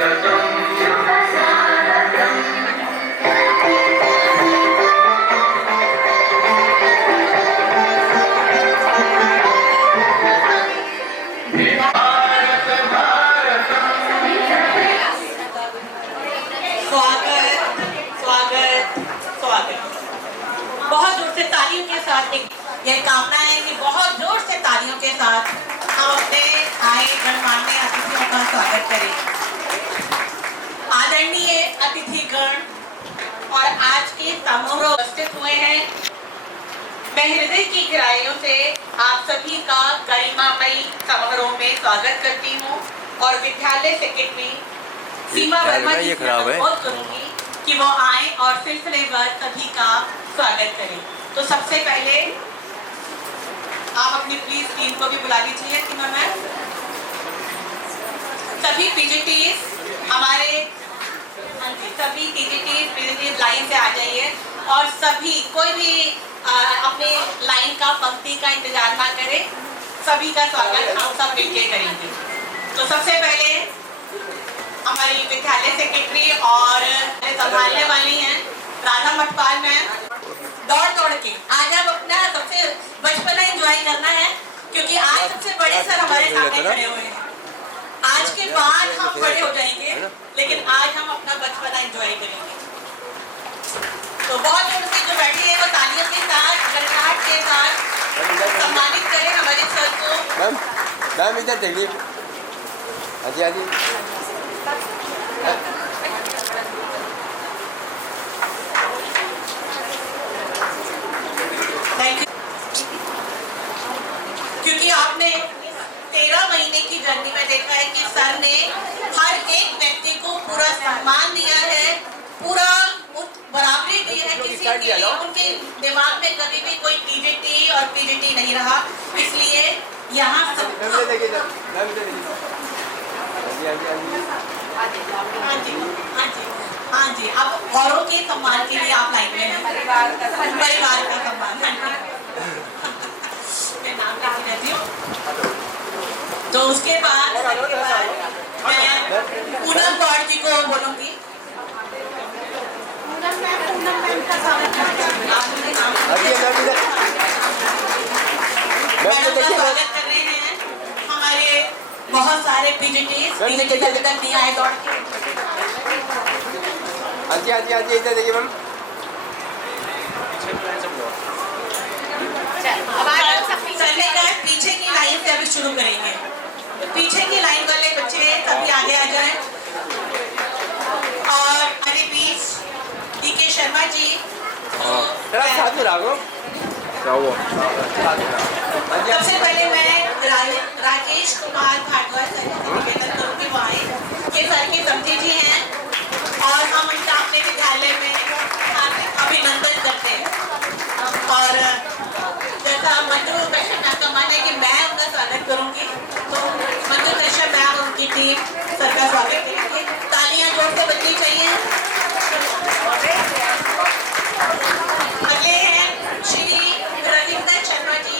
बहुत जोर से तालियों के साथ यह कामना है कि बहुत जोर से तालियों के साथ हम अपने आए गणमान्य अतिथियों का स्वागत करें। आदरणीय अतिथिगण और आज के समारोह उपस्थित हुए हैं, मैं हृदय की गहराइयों से आप सभी का गरिमामयी समारोह में स्वागत करती हूँ और विद्यालय सेक्रेटरी सीमा वर्मा जी से अनुरोध करूंगी कि वो आए और सिलसिलेवार सभी का स्वागत करें। तो सबसे पहले आप अपनी प्लीज टीम को भी बुला लीजिए। सभी पीजीटीज हमारे सभी पीजीटीज लाइन से आ जाइए और सभी कोई भी अपने लाइन का पंक्ति का इंतजार ना करे, सभी का स्वागत हम सब मिलकर करेंगे। तो सबसे पहले हमारी विद्यालय सेक्रेटरी और संभालने वाली हैं राधा मटपाल मैम, दौड़ के आज हम अपना सबसे बचपना एंजॉय करना है क्योंकि आज सबसे बड़े सर हमारे सामने खड़े हुए हैं। आज के बाद हम बड़े हो जाएंगे लेकिन आज हम अपना बचपना एंजॉय करेंगे। तो बहुत जोर से जो बैठे हैं वो तालियों के साथ गड़गड़ाहट के साथ सम्मानित करें हमारे सर को। मैम इधर देखिए, आजी क्योंकि आपने 13 महीने की जर्नी में देखा है कि सर ने हर एक व्यक्ति को पूरा सम्मान दिया है, पूरा बराबरी दी है। किसी के लिए उनके दिमाग में कभी भी कोई टीजीटी और पीजीटी नहीं रहा, इसलिए यहाँ हाँ जी, अब औरों के सम्मान के लिए आप लाइन में हैं, परिवार का सम्मान। मैं नाम लिखी रहती हूँ। तो उसके बाद मैं पूनम कौर जी को बोलूँगी। स्वागत कर रहे हैं हमारे बहुत सारे पीजीटीज अभी तक नहीं आए दौड़ के। आजी इधर देखिए मैम। पीछे की लाइन से अभी शुरू करेंगे। पीछे की लाइन वाले बच्चे सभी आगे आ जाएं और हमारे बीच डीके शर्मा जी सबसे पहले मैं राकेश कुमार भारद्वाज सर से निवेदन करूंगी वो आए। ये सर के समझे जी हैं और हम उनका अपने विद्यालय में हार्दिक अभिनंदन करते हैं। और जैसा मंजू कश्यप का मन है कि मैं उनका स्वागत करूंगी, तो मंजू कश्यप मैम और उनकी टीम सर का स्वागत करेंगे। तालियां जोर से बजनी चाहिए। अगले हैं श्री रविंदर शर्मा जी।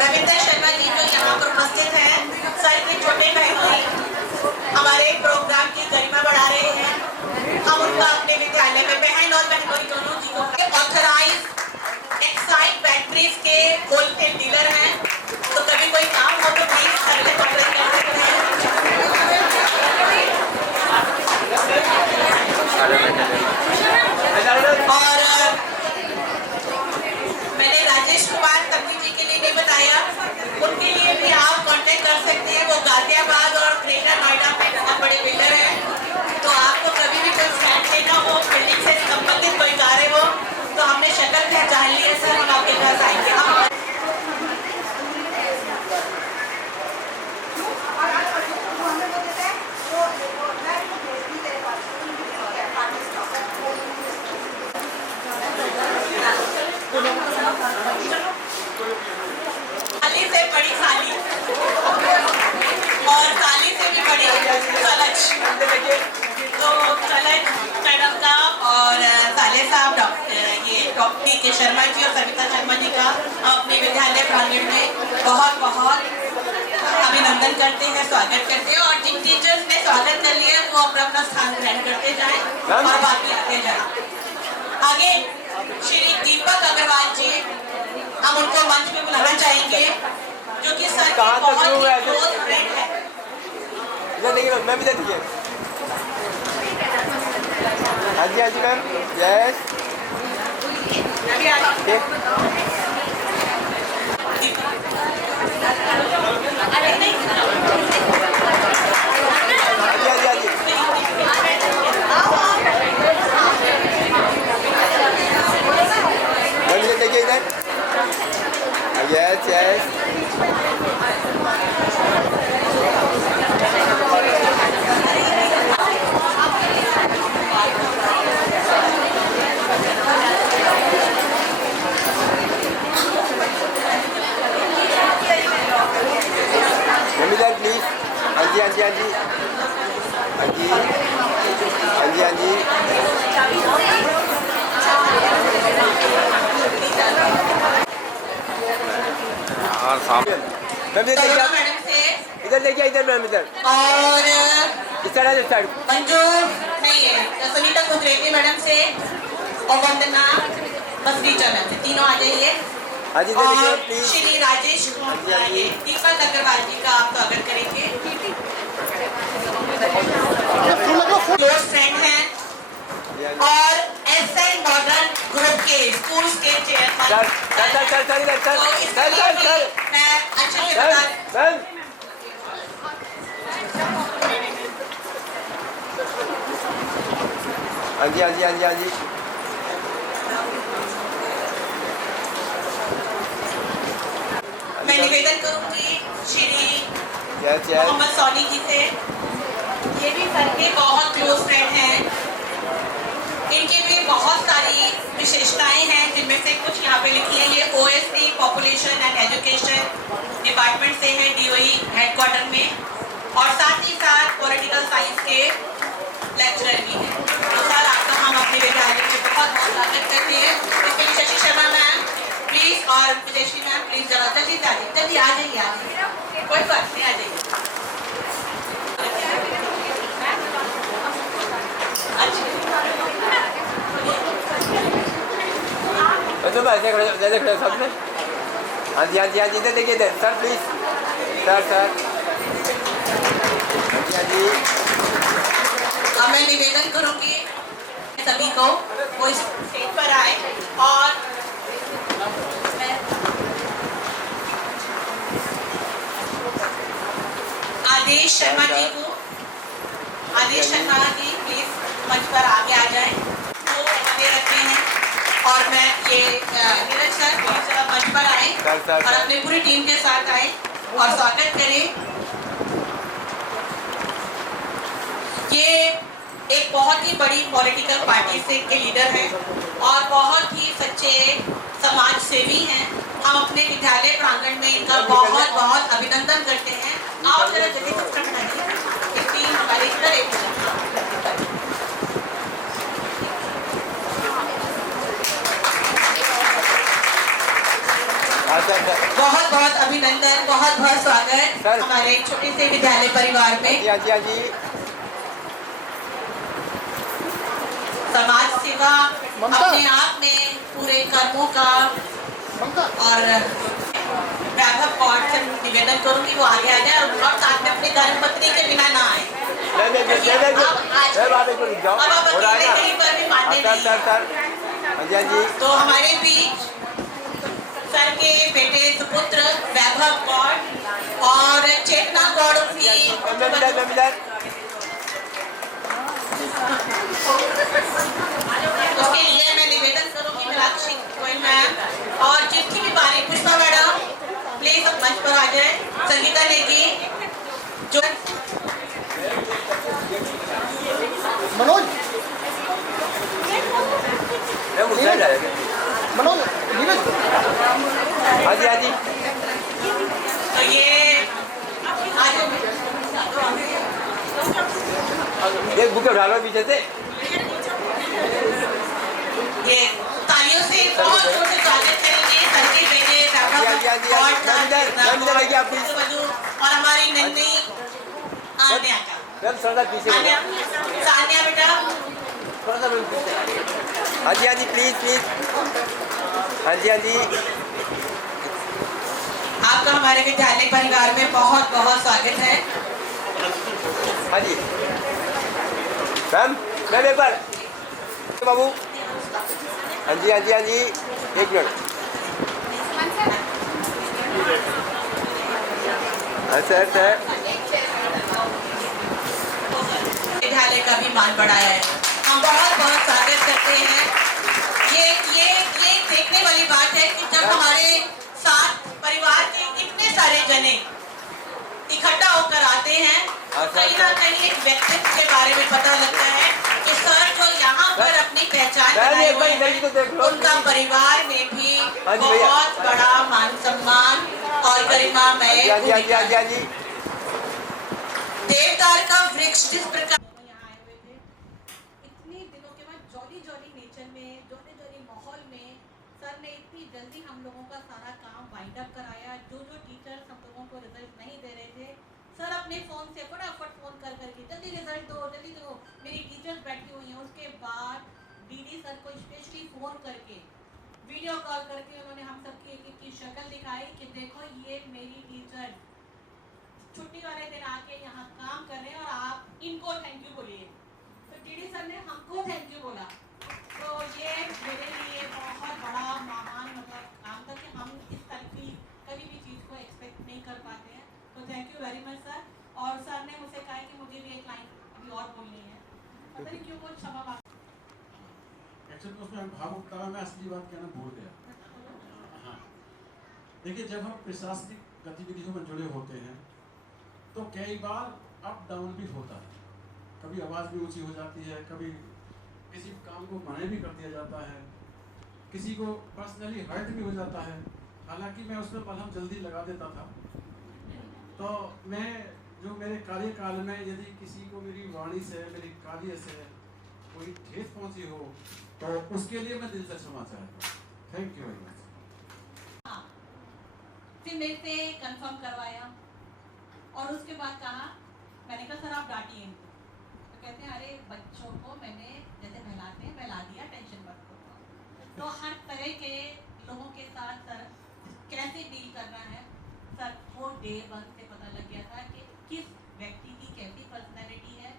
रविंदर शर्मा जी जो यहाँ पर उपस्थित हैं, सर के छोटे बहन हमारे प्रोग्राम की गरिमा बढ़ा रहे हैं। हम उनका अपने विद्यालय में बहन और बहनोई दोनों जी को ऑथराइज एक्साइड बैटरीज के होलसेल डीलर हैं। तो कभी कोई काम हो तो प्लीज सर से कॉन्टेक्ट कर सकते हैं। और मैंने राजेश कुमार तब्बी जी के लिए नहीं बताया, उनके लिए भी आप कांटेक्ट कर सकते हैं। वो गाजियाबाद और ग्रेटर नोएडा में बहुत बड़े बिल्डर हैं। तो आपको कभी भी कोई फ्लैट लेना हो, बिल्डिंग से संबंधित कोई कार्य हो, तो हमने शक्ल पहचान ली है सर, हम आपके पास आएंगे। साली से बड़ी साली और साली से भी बड़ी कलच। तो कलच मैडम का और साले साहब डॉक्टर के शर्मा जी और सविता शर्मा जी का अपने विद्यालय प्रांगण में बहुत बहुत अभिनंदन करते हैं, स्वागत करते हैं, और जिन टीचर्स ने स्वागत कर लिया वो अपना अपना स्थान ग्रहण करते जाएं और बाकी आते जाएं। आगे श्री दीपक अग्रवाल जी, हम उनको मंच पे बुलाना चाहेंगे, जो कि सर के बहुत ही क्लोज फ्रेंड है। इधर देखिए मैम, इधर देखिए। हाँ जी मैम, यस। अरे नहीं, देखिए इधर, यस यस। इधर प्लीज। हाँ जी हाँ जी हाँ जी हाँ जी हाँ जी हाँ जी। और सामने मैम इधर देखिए, मैडम से, इधर देखिए, इधर मैम इधर, और इस तरह से साइड। मंजू नहीं है, सुनीता कुदरेती मैडम से, और वंदना बसरीचा मैम से, तीनों आ जाइए। हाँ जी इधर देखिए और प्लीज। श्री राजेश कुमार आइए, दीपक अग्रवाल जी का आप स्वागत करेंगे। क्लोज फ्रेंड हैं और एसएन मॉडर्न ग्रुप के स्कूल्स के chairman. Sir sir sir sir sir इधर सर तो सर इसके सर लिए सर मैं अच्छे से सर बता सर। हाँ जी हाँ जी हाँ जी हाँ जी। मैं निवेदन करूंगी श्री यस यस। मोहम्मद सोनी जी से, ये भी सर के बहुत क्लोज फ्रेंड हैं। इनकी भी बहुत सारी विशेषताएं हैं, जिनमें से कुछ यहाँ पे लिखी है। ये OSC population and education department से है, डीओई हेडक्वार्टर में, और साथ ही साथ पॉलिटिकल साइंस के लेक्चरर भी हैं। तो सर आपका हम अपने विद्यालय में बहुत बहुत स्वागत करते हैं। इसके लिए शशि शर्मा मैम प्लीज, और विजयश्री मैम प्लीज जरा जल्दी से आ जाइए, जल्दी आ जाइए, आ जाइए, कोई बात नहीं, आ जाइए। तो ऐसे खड़े सब में। हाँ जी हाँ जी हाँ जी, इधर देखिए, इधर सर प्लीज, सर सर। हाँ जी। अब मैं निवेदन करूंगी सभी को वो इस स्टेज पर आए, और आदेश शर्मा जी को, आदेश शर्मा जी प्लीज मंच पर आगे आ जाएं, वो आगे रखते हैं। और मैं ये नीरज सर प्लीज जरा मंच पर आए और अपनी पूरी टीम के साथ आए और स्वागत करें। ये एक बहुत ही बड़ी पॉलिटिकल पार्टी से के लीडर हैं और बहुत ही सच्चे समाज सेवी हैं। हम अपने विद्यालय प्रांगण में इनका बहुत बहुत अभिनंदन करते हैं। आओ जरा जल्दी से फ्रंट आइए, एक टीम हमारी इधर एक बहुत बहुत अभिनंदन, बहुत बहुत स्वागत हमारे छोटे से विद्यालय परिवार में। हाँ जी हाँ जी। समाज सेवा अपने आप में पूरे कर्मों का, और वैभव कौर से निवेदन करूंगी वो आगे आ जाए, और साथ में अपनी धर्मपत्नी के बिना ना आए। अब आप अकेले कहीं पर भी मानते नहीं। तो हमारे बीच सर के बेटे सुपुत्र वैभव कौर और चेतना कौर की, उसके लिए मैं निवेदन करूंगी मीनाक्षी गोयल मैम, और जितनी भी बारी पुष्पा मैडम प्लीज मंच पर आ जाए। संगीता नेगी जो मनोज मनोज नीरज। हाँ जी हाँ जी। तो ये आज एक बुके उठा लो पीछे से। ये तालियों से बहुत जोर से स्वागत करेंगे सर के बेटे वैभव कौर। और हमारी नन्ही आन्या का। मैम थोड़ा सा पीछे आन्या, सान्या बेटा, थोड़ा सा मैम पीछे। हाँ जी हाँ जी प्लीज प्लीज। हाँ जी हाँ जी। आपका हमारे विद्यालय परिवार में बहुत बहुत स्वागत है। हाँ जी मैम एक बार बाबू। हाँ जी हाँ जी हाँ जी, एक मिनट। हाँ सर विद्यालय का भी मान बढ़ाया है। हम बहुत बहुत स्वागत करते हैं। ये देखने वाली बात है कि जब हमारे साथ परिवार के इतने सारे जने इकट्ठा होकर आते हैं तो कहीं ना कहीं एक व्यक्तित्व के बारे में पता लगता है कि सर जो यहाँ पर अपनी पहचान बनाए हुए हैं, उनका परिवार में भी बहुत बड़ा मान सम्मान और गरिमामय भूमिका है। देवदार का वृक्ष जिस प्रकार यहाँ आए हुए थे, इतने दिनों के बाद जॉली जॉली नेचर में, जॉली जॉली माहौल में सर ने इतनी जल्दी हम लोगों का सारा काम वाइंड अप कराया। जो टीचर्स हम लोगों को रिजल्ट नहीं दे रहे थे, सर अपने फ़ोन से फटाफट फ़ोन कर करके जल्दी रिजल्ट दो, जल्दी दो। मेरी टीचर्स बैठी हुई हैं। उसके बाद डीडी सर को स्पेशली फ़ोन करके, वीडियो कॉल करके उन्होंने हम सबकी एक एक की शक्ल दिखाई कि देखो ये मेरी टीचर छुट्टी वाले दिन आके यहाँ काम कर रहे हैं और आप इनको थैंक यू बोलिए। तो डीडी सर ने हमको थैंक यू बोला। तो ये मेरे लिए बहुत बड़ा महान काम था कि हम इस तरह की कभी भी चीज़ को एक्सपेक्ट नहीं कर पाते हैं। तो thank you very much sir. और सर ने मुझसे कहा कि मुझे भी एक लाइन अभी और बोलनी है, पता नहीं क्यों, कुछ क्षमा मांग। एक्चुअली उसमें भावुकता में असली बात कहना भूल गया। हाँ, देखिए जब हम प्रशासनिक गतिविधियों में जुड़े होते हैं तो कई बार अप डाउन भी होता है। कभी आवाज़ भी ऊंची हो जाती है, कभी किसी काम को मना भी कर दिया जाता है, किसी को पर्सनली हर्ट भी हो जाता है। हालांकि मैं उसमें मलहम जल्दी लगा देता था। तो मैं जो मेरे कार्यकाल में यदि किसी को मेरी वाणी से, मेरी कार्य से कोई ठेस पहुंची हो तो उसके लिए मैं दिल से क्षमा चाहता हूँ। Thank you very much. हाँ, फिर मेरे से कंफर्म करवाया और उसके बाद कहा, मैंने कहा सर आप डांटिए इनको। तो कहते हैं अरे बच्चों को मैंने जैसे बहलाते हैं बहला दिया, टेंशन मत लो। तो हर तरह के लोगों के साथ सर कैसे डील करना है, सर को डे 1 से पता लग गया था कि किस व्यक्ति की कैसी पर्सनैलिटी है,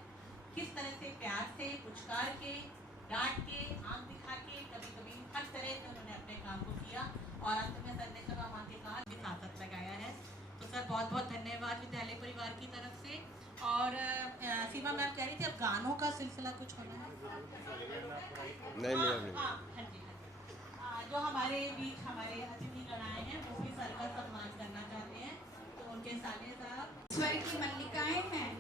किस तरह से प्यार से, पुचकार के, डांट के, आंख दिखा के, कभी कभी हर तरह से उन्होंने अपने काम को किया। और अंत में सर ने क्षमा मांग के कहा कि सार्थक लगाया है। तो सर बहुत बहुत धन्यवाद विद्यालय परिवार की तरफ से। और सीमा मैम कह रही थी अब गानों का सिलसिला कुछ होना है। नहीं हाँ जी। जो हमारे बीच हमारे अतिथिगण आए हैं वो भी सर का सम्मान करना चाहते हैं, तो उनके साले साहब स्वर की मल्लिकाएं हैं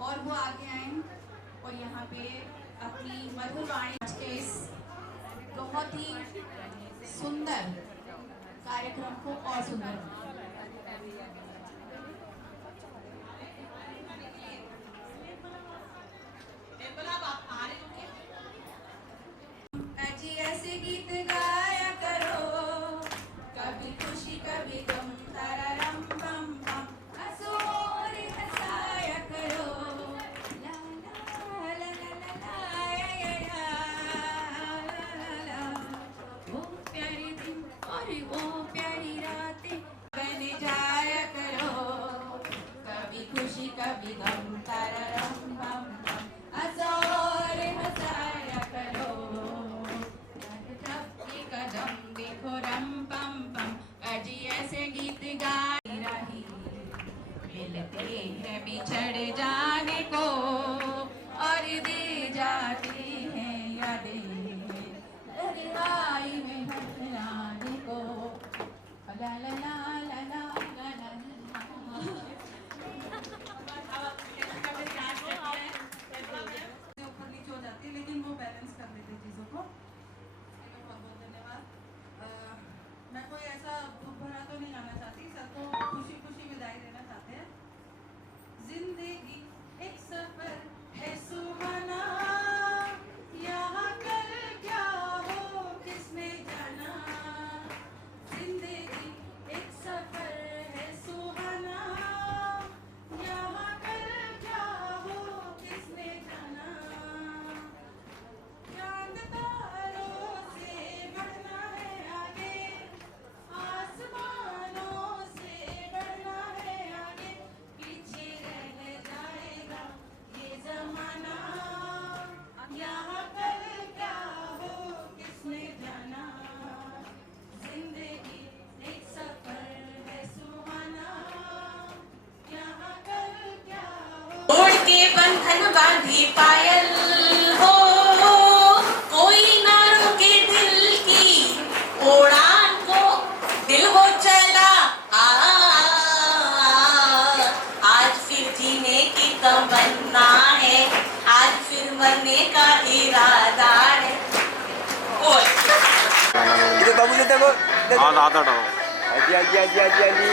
और वो आगे आए और यहाँ पे अपनी मधुर वाणी के इस बहुत ही सुंदर कार्यक्रम को और सुंदर जी ऐसे गीत गाया करो, कभी खुशी कभी गम, तररम पम पम, हंसो और हंसाया करो, ला ला ला ला ला ला या ला ला, वो प्यारे दिन और वो प्यारी रातें बन जाया करो, कभी खुशी कभी गम, तररम पम पम, हंसो और हंसाया करो, कदम देखो रम पम पम, अजी ऐसे गीत गाई रही, मिलते हैं बिछड़ जाने को और दे जाते हैं यादें, गहराई में हंसने को, ला ला ला ला ला ला ला ऊपर नीचे हो जाती है, लेकिन वो बैलेंस कर लेते चीज़ों को। मैं कोई ऐसा दुख भरा तो नहीं लाना चाहती, सबको खुशी खुशी विदाई देना चाहते हैं। जिंदगी एक सफर है सुहाना, यहाँ कर क्या हो किसने जाना, जिंदगी एक बंधन बांधी पायल हो, कोई ना रोके दिल की उड़ान को, दिल वो चला आज फिर जीने की तमन्ना है, आज फिर मरने का इरादा है। ओए इधर बाबू जी देखो हाँ दादा डालो हाजी हाजी हाजी हाजी हाजी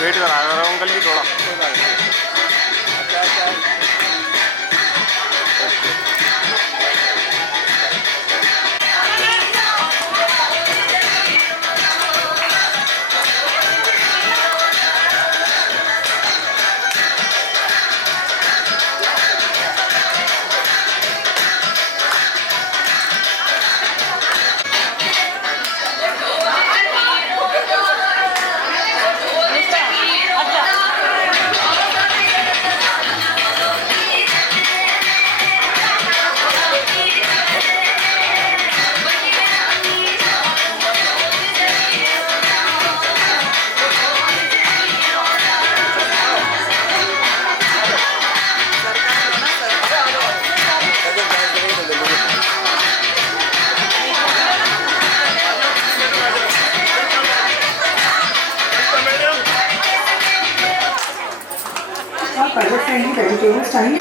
वेट करा रहा हूँ अंकल जी थोड़ा अच्छा अच्छा budget friendly vegetables चाहिए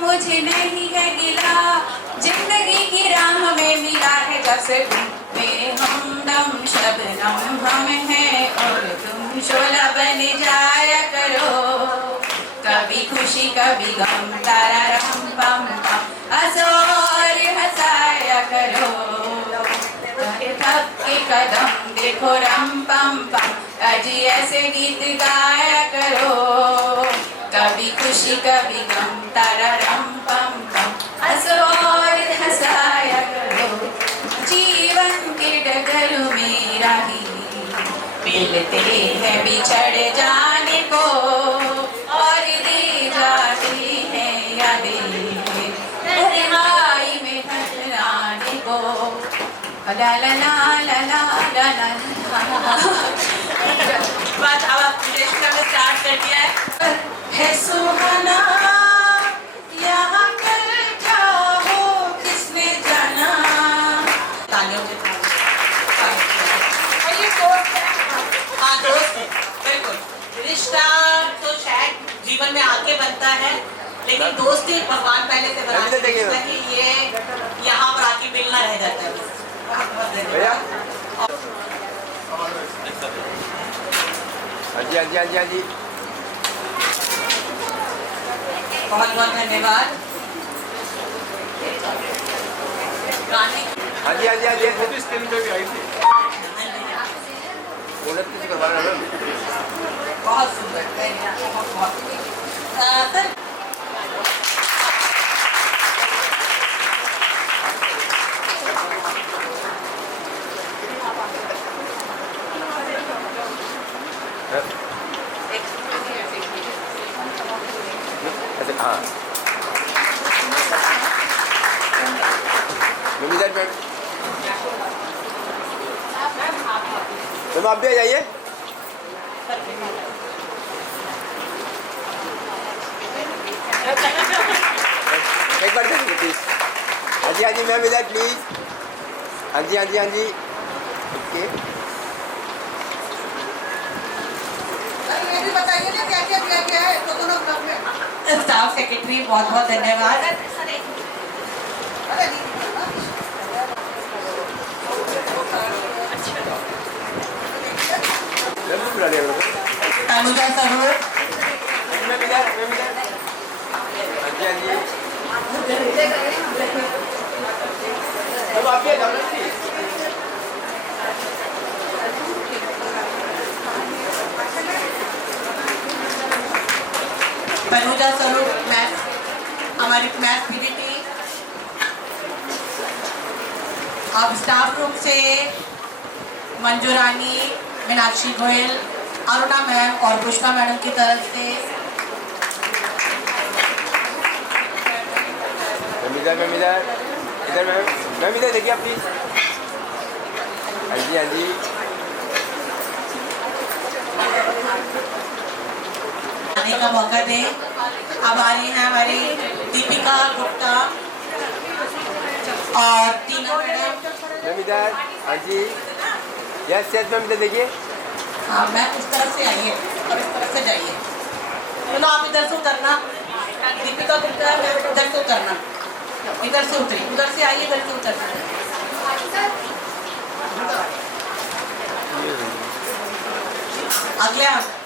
मुझे नहीं है गिला, जिंदगी की राह में मिला है जब से मेरे हमदम शबनम हम हैं और तुम शोला बन जाया करो, कभी खुशी कभी गम तारा रम पम पम हंसो और हंसाया करो, थक के कदम देखो रम पम पम अजी ऐसे गीत गाया करो, कभी खुशी कभी गम तारा रम पम पम हंसो और हंसाया करो, जीवन के डगर में राही मिलते हैं बिछड़ जाने को और दे जाती हैं यादें तन्हाई में ठहराने ला ला ला ला ला ला ला। बस अब विदेशिका में स्टार्ट कर दिया है सुहाना यहाँ कर क्या हो किसने जाना। तालियों के साथ और ये दोस्त है। हाँ दोस्त है बिल्कुल। रिश्ता तो शायद जीवन में आके बनता है लेकिन दोस्ती भगवान पहले से बना के रखता है, ये यहाँ पर आके मिलना रह जाता है। भैया हाँ जी हाँ जी हाँ जी हाँ जी बहुत बहुत धन्यवाद। गाने हाँ जी हाँ जी हाँ जी इस दिन पे भी आई थी 29 का बारह बहुत सुंदर सर ऐसे हाँ मैम आप भी आ जाइए। एक बार देखिए प्लीज। हाँ जी मैम इधर प्लीज। हाँ जी ओके। ये भी बताइए ना क्या क्या किया गया है तो दोनों क्लब में। स्टाफ सेक्रेटरी बहुत बहुत धन्यवाद। तनुजा सरोज मैम इधर हाँ जी मैम आप भी आ जाओ ना प्लीज। तनुजा स्वरूप मैथ हमारी मैथ पीडीटी। अब स्टाफ रूम से मंजू रानी, मीनाक्षी गोयल, अरुणा मैम और पुष्पा मैडम की तरफ से इधर मैम इधर मैम इधर देखिए आप प्लीज। हाँ जी आने का मौका दें। अब आ रही हैं हमारी दीपिका गुप्ता और टीना मैडम। मैम इधर हाँ जी यस मैम इधर देखिए। हाँ मैम उस तरफ से आइए और इस तरफ से जाइए। चलो आप इधर से उतरना। दीपिका गुप्ता मैम इधर से उतरना। इधर से उतरी, उधर से आइए, इधर से उतरना।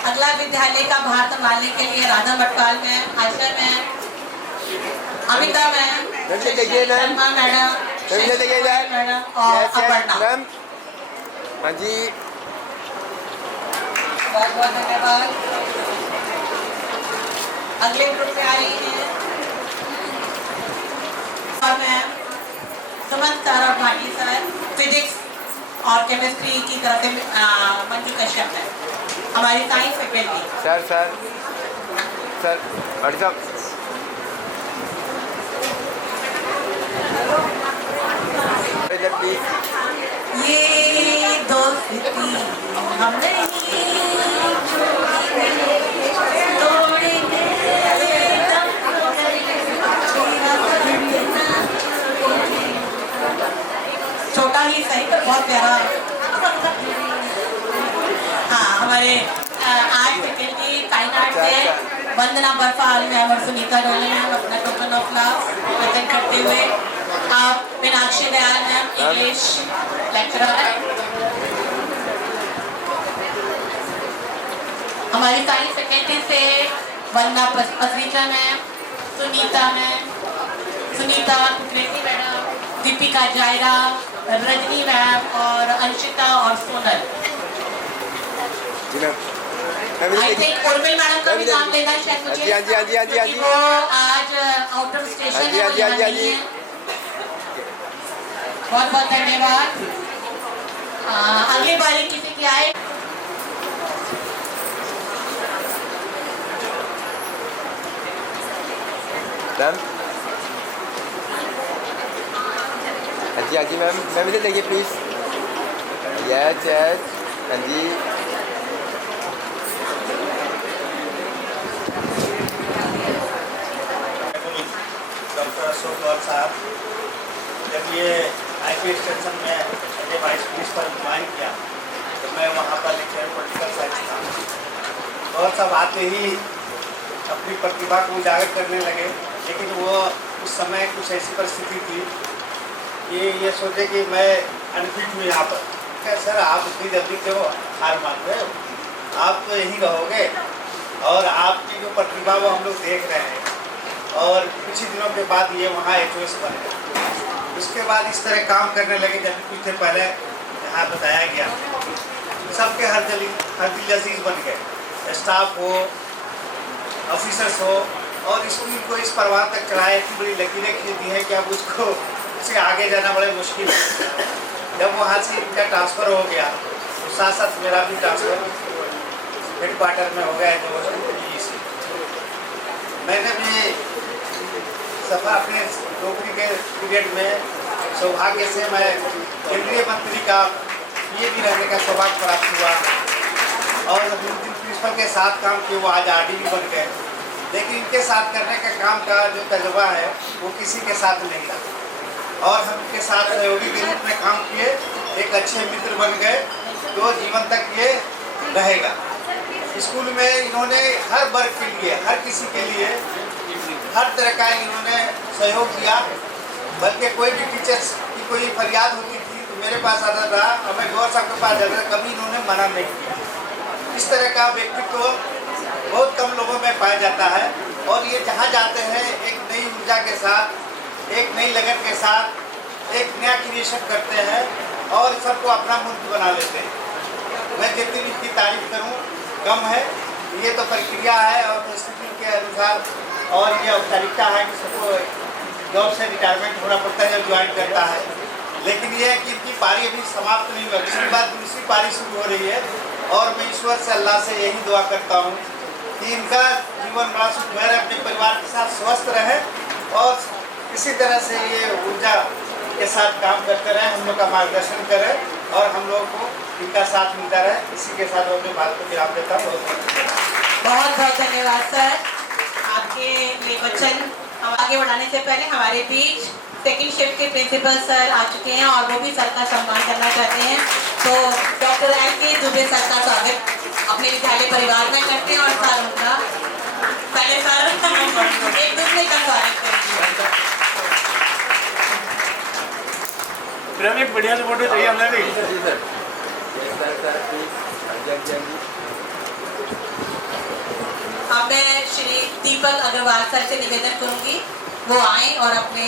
अगला विद्यालय का भार संभालने के लिए Radha Bhatkal ma'am, Asha ma'am, Amita ma'am, Sharma madam, madam और अपर्णा। हाँ जी बहुत बहुत धन्यवाद। अगले ग्रुप में आ रही हैं मैम सुमन सर और भाटी सर, फिजिक्स और केमिस्ट्री की तरफ से मंजू कश्यप है हमारी साइंस फैकल्टी। सर भाटी साहब इधर प्लीज। ये दोस्ती हम नहीं छोटा ही सही पर बहुत प्यारा। हाँ हमारे आर्ट फैकल्टी फाइन आर्ट से वंदना बरफाल मैम और सुनीता डोले मैम अपना टोकन ऑफ लव प्रेजेंट करते हुए आप Meenakshi Dayal ma'am English lecturer. हमारी साइंस फैकल्टी से Vandana Pasricha ma'am, Sunita Kukreti madam, Deepika Zaira, Rajni ma'am और अंशिता और Sonal. I think Urmil madam का भी नाम लेना शायद मुझे। वो आज आउट ऑफ स्टेशन है, वो यहाँ नहीं है। बहुत बहुत धन्यवाद। अगली बारी किसी की आए। हाँ जी मैम इधर देखिए प्लीज़। यस यस हाँ जी। डॉक्टर अशोक गौर साहब, जब ये IP स्टेशन में अजय वाइस प्रिंसिपल ज्वाइन किया तो मैं वहाँ पर लेक्चर पॉलिटिकल साइंस था। और सब आते ही अपनी प्रतिभा को उजागर करने लगे, लेकिन वो उस समय कुछ ऐसी परिस्थिति थी कि ये सोचे कि मैं अनफिट हूँ यहाँ पर। क्या सर आप इतनी जल्दी क्यों हार मान रहे हो, आप तो यहीं रहोगे और आपकी जो प्रतिभा वो हम लोग देख रहे हैं। और कुछ ही दिनों के बाद ये वहाँ HOS बन गए। उसके बाद इस तरह काम करने लगे जब कुछ दिन पहले यहाँ बताया गया। सबके हर दिल अजीज बन गए, स्टाफ हो, ऑफिसर्स हो, और स्कूल को इस परवान तक चढ़ाए, इतनी बड़ी लकीरें खींच दी है कि अब उसको उससे आगे जाना बड़े मुश्किल है। जब वहाँ से इनका ट्रांसफ़र हो गया तो साथ साथ मेरा भी ट्रांसफ़र हेडक्वार्टर में हो गया है जो से। मैंने भी सफा अपने नौकरी के पीरियड में सौभाग्य से मैं केंद्रीय मंत्री का ये भी रहने का सौभाग्य प्राप्त हुआ और जिन प्रिंसिपल के साथ काम किए वो आज RD भी बन गए। लेकिन इनके साथ करने का काम का जो तजुर्बा है वो किसी के साथ नहीं रहा और हम इनके साथ सहयोगी के रूप में काम किए, एक अच्छे मित्र बन गए तो जीवन तक ये रहेगा। स्कूल में इन्होंने हर वर्ग के लिए, हर किसी के लिए हर तरह का इन्होंने सहयोग किया, बल्कि कोई भी टीचर्स की कोई फरियाद होती थी तो मेरे पास आता था, हमें गौर साहब के पास जाता था, कभी इन्होंने मना नहीं किया। इस तरह का व्यक्तित्व बहुत कम लोगों में पाया जाता है और ये जहाँ जाते हैं एक नई ऊर्जा के साथ, एक नई लगन के साथ, एक नया क्रिएशन करते हैं और सबको अपना मुल्क बना लेते हैं। मैं जितनी भी इनकी तारीफ करूँ कम है, ये तो प्रक्रिया है और परिस्थिति के अनुसार और ये औपचारिकता है कि सबको जॉब से रिटायरमेंट होना पड़ता है जब ज्वाइन करता है। लेकिन ये है कि इनकी पारी अभी समाप्त नहीं हुई, इसके बाद दूसरी पारी शुरू हो रही है और मैं ईश्वर से, अल्लाह से यही दुआ करता हूँ कि इनका जीवन बड़ा सुखमय रहे, अपने परिवार के साथ स्वस्थ रहे और इसी तरह से ये ऊर्जा के साथ काम करते रहे, हम लोग का मार्गदर्शन करें और हम लोग को इनका साथ मिलता रहे। इसी के साथ अपनी बात को विराम देता हूँ। बहुत बहुत धन्यवाद सर, आपके ये वचन हम आगे बढ़ाने से पहले हमारे बीच सेकंड शिफ्ट के प्रिंसिपल सर आ चुके हैं और वो भी सर का सम्मान करना चाहते हैं। तो डॉक्टर LK दुबे सर का स्वागत अपने विद्यालय परिवार में करते हैं और सर उनका पहले सर एक दूसरे का स्वागत करेंगे। एक बढ़िया से फोटो चाहिए हमें भी। अब मैं श्री दीपक अग्रवाल सर से निवेदन करूंगी वो आए और अपने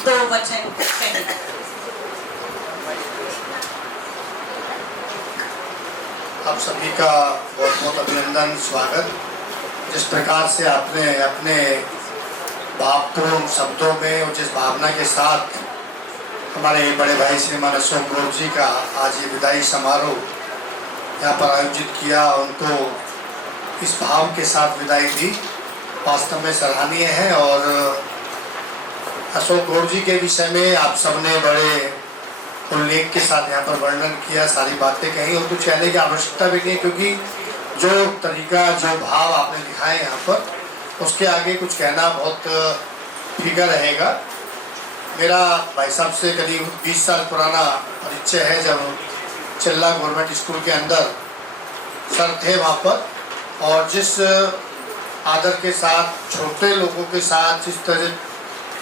2 वचन कहें। आप सभी का बहुत बहुत अभिनंदन, स्वागत। जिस प्रकार से आपने अपने भावपूर्ण शब्दों में और जिस भावना के साथ हमारे बड़े भाई श्रीमान अशोक गौर जी का आज ये विदाई समारोह यहाँ पर आयोजित किया, उनको इस भाव के साथ विदाई दी, वास्तव में सराहनीय है। और अशोक गौर जी के विषय में आप सबने बड़े उल्लेख के साथ यहाँ पर वर्णन किया, सारी बातें कही और कुछ कहने की आवश्यकता भी नहीं, क्योंकि जो तरीका, जो भाव आपने दिखाए यहाँ पर, उसके आगे कुछ कहना बहुत फीका रहेगा। मेरा भाई साहब से करीब 20 साल पुराना परिचय है, जब चिल्ला गवर्नमेंट स्कूल के अंदर सर थे वहाँ पर, और जिस आदर के साथ छोटे लोगों के साथ, जिस तरह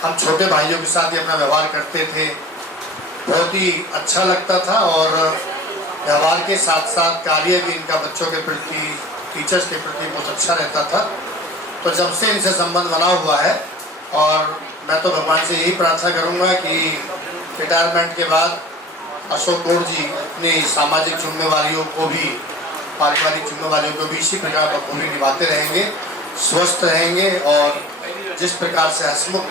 हम छोटे भाइयों के साथ ही अपना व्यवहार करते थे, बहुत ही अच्छा लगता था। और व्यवहार के साथ साथ कार्य भी इनका बच्चों के प्रति, टीचर्स के प्रति बहुत अच्छा रहता था। तो जब से इनसे संबंध बना हुआ है और मैं तो भगवान से यही प्रार्थना करूंगा कि रिटायरमेंट के बाद अशोक गौर जी अपनी सामाजिक जिम्मेवारियों को भी, पारिवारिक जिम्मेवारियों को भी इसी प्रकार बखूबी निभाते रहेंगे, स्वस्थ रहेंगे और जिस प्रकार से हंसमुख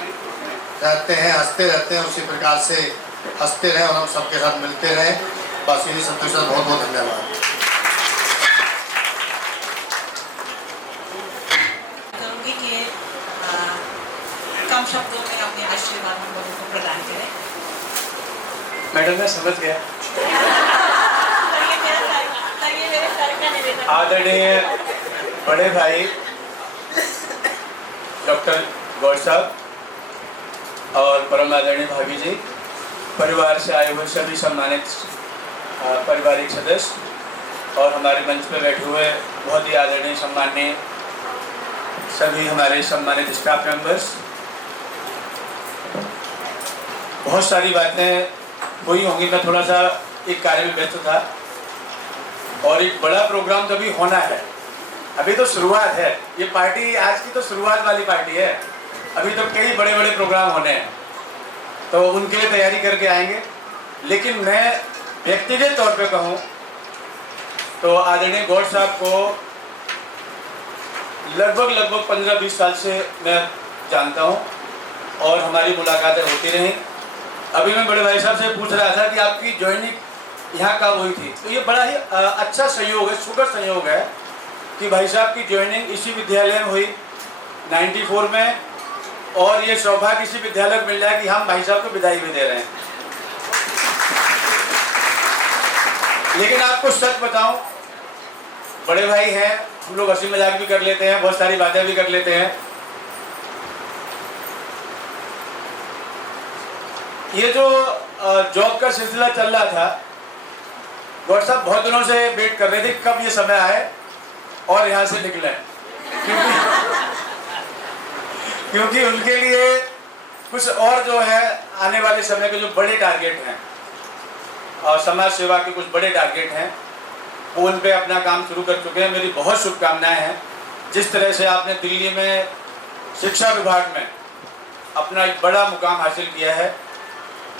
रहते हैं, हंसते रहते हैं, उसी प्रकार से हंसते रहें और हम सबके साथ मिलते रहें। बस यही सब के साथ बहुत बहुत धन्यवाद। करूँगी कि कम शब्दों में अपने आशीर्वाद हम लोगों को प्रदान करें। मैडम मैं समझ गया। आदरणीय बड़े भाई डॉक्टर गौड़ साहब और परम आदरणीय भाभी जी, परिवार से आए हुए सभी सम्मानित पारिवारिक सदस्य और हमारे मंच पर बैठे हुए बहुत ही आदरणीय सम्माननीय सभी हमारे सम्मानित स्टाफ मेंबर्स, बहुत सारी बातें हुई होंगी। मैं थोड़ा सा एक कार्य में व्यस्त था और एक बड़ा प्रोग्राम तो भी होना है। अभी तो शुरुआत है, ये पार्टी आज की तो शुरुआत वाली पार्टी है। अभी तो कई बड़े बड़े प्रोग्राम होने हैं, तो उनके लिए तैयारी करके आएंगे। लेकिन मैं व्यक्तिगत तौर पे कहूँ तो आदरणीय गौड़ साहब को लगभग 15-20 साल से मैं जानता हूँ और हमारी मुलाकातें होती रहीं। अभी मैं बड़े भाई साहब से पूछ रहा था कि आपकी ज्वाइनिंग यहाँ कब हुई थी, तो ये बड़ा ही अच्छा संयोग है, सुखद संयोग है कि भाई साहब की ज्वाइनिंग इसी विद्यालय में हुई 94 में, और ये सौभाग्य इसी विद्यालय में मिल जाए कि हम भाई साहब को विदाई भी दे रहे हैं। लेकिन आपको सच बताऊं, बड़े भाई हैं, हम लोग हंसी मजाक भी कर लेते हैं, बहुत सारी बातें भी कर लेते हैं। ये जो जॉब का सिलसिला चल रहा था, गौड़ साहब बहुत दिनों से वेट कर रहे थे कब ये समय आए और यहाँ से निकले, क्योंकि उनके लिए कुछ और जो है आने वाले समय के जो बड़े टारगेट हैं और समाज सेवा के कुछ बड़े टारगेट हैं, वो उन पे अपना काम शुरू कर चुके हैं। मेरी बहुत शुभकामनाएं हैं। जिस तरह से आपने दिल्ली में शिक्षा विभाग में अपना एक बड़ा मुकाम हासिल किया है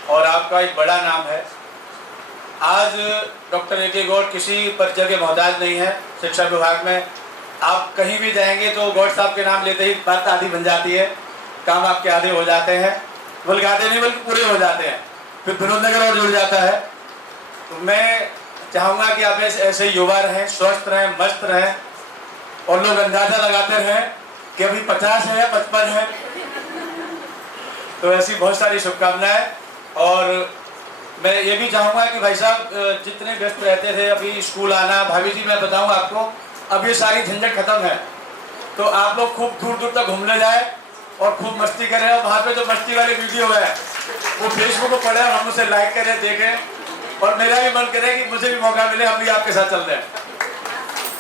और आपका एक बड़ा नाम है। आज डॉक्टर ए.के. गौड़ किसी परिचय के मोहताज नहीं है। शिक्षा विभाग में आप कहीं भी जाएंगे तो गौड़ साहब के नाम लेते ही बात आधी बन जाती है, काम आपके आधे हो जाते हैं, बल्कि आधे नहीं बल्कि पूरे हो जाते हैं, फिर विनोद नगर और जुड़ जाता है। तो मैं चाहूँगा कि आप ऐसे युवा रहें, स्वस्थ रहें, मस्त रहें और लोग अंदाजा लगाते रहें कि अभी 50 है या 55 है। तो ऐसी बहुत सारी शुभकामनाएं। और मैं ये भी चाहूँगा कि भाई साहब जितने व्यस्त रहते थे, अभी स्कूल आना, भाभी जी मैं बताऊँ आपको, अब ये सारी झंझट खत्म है, तो आप लोग खूब दूर दूर तक घूमने जाए और खूब मस्ती करें। और वहाँ पे जो मस्ती वाले वीडियो है वो फेसबुक पर पड़े, हम उसे लाइक करें, देखें, और मेरा भी मन करे कि मुझे भी मौका मिले, हम भी आपके साथ चल रहे हैं।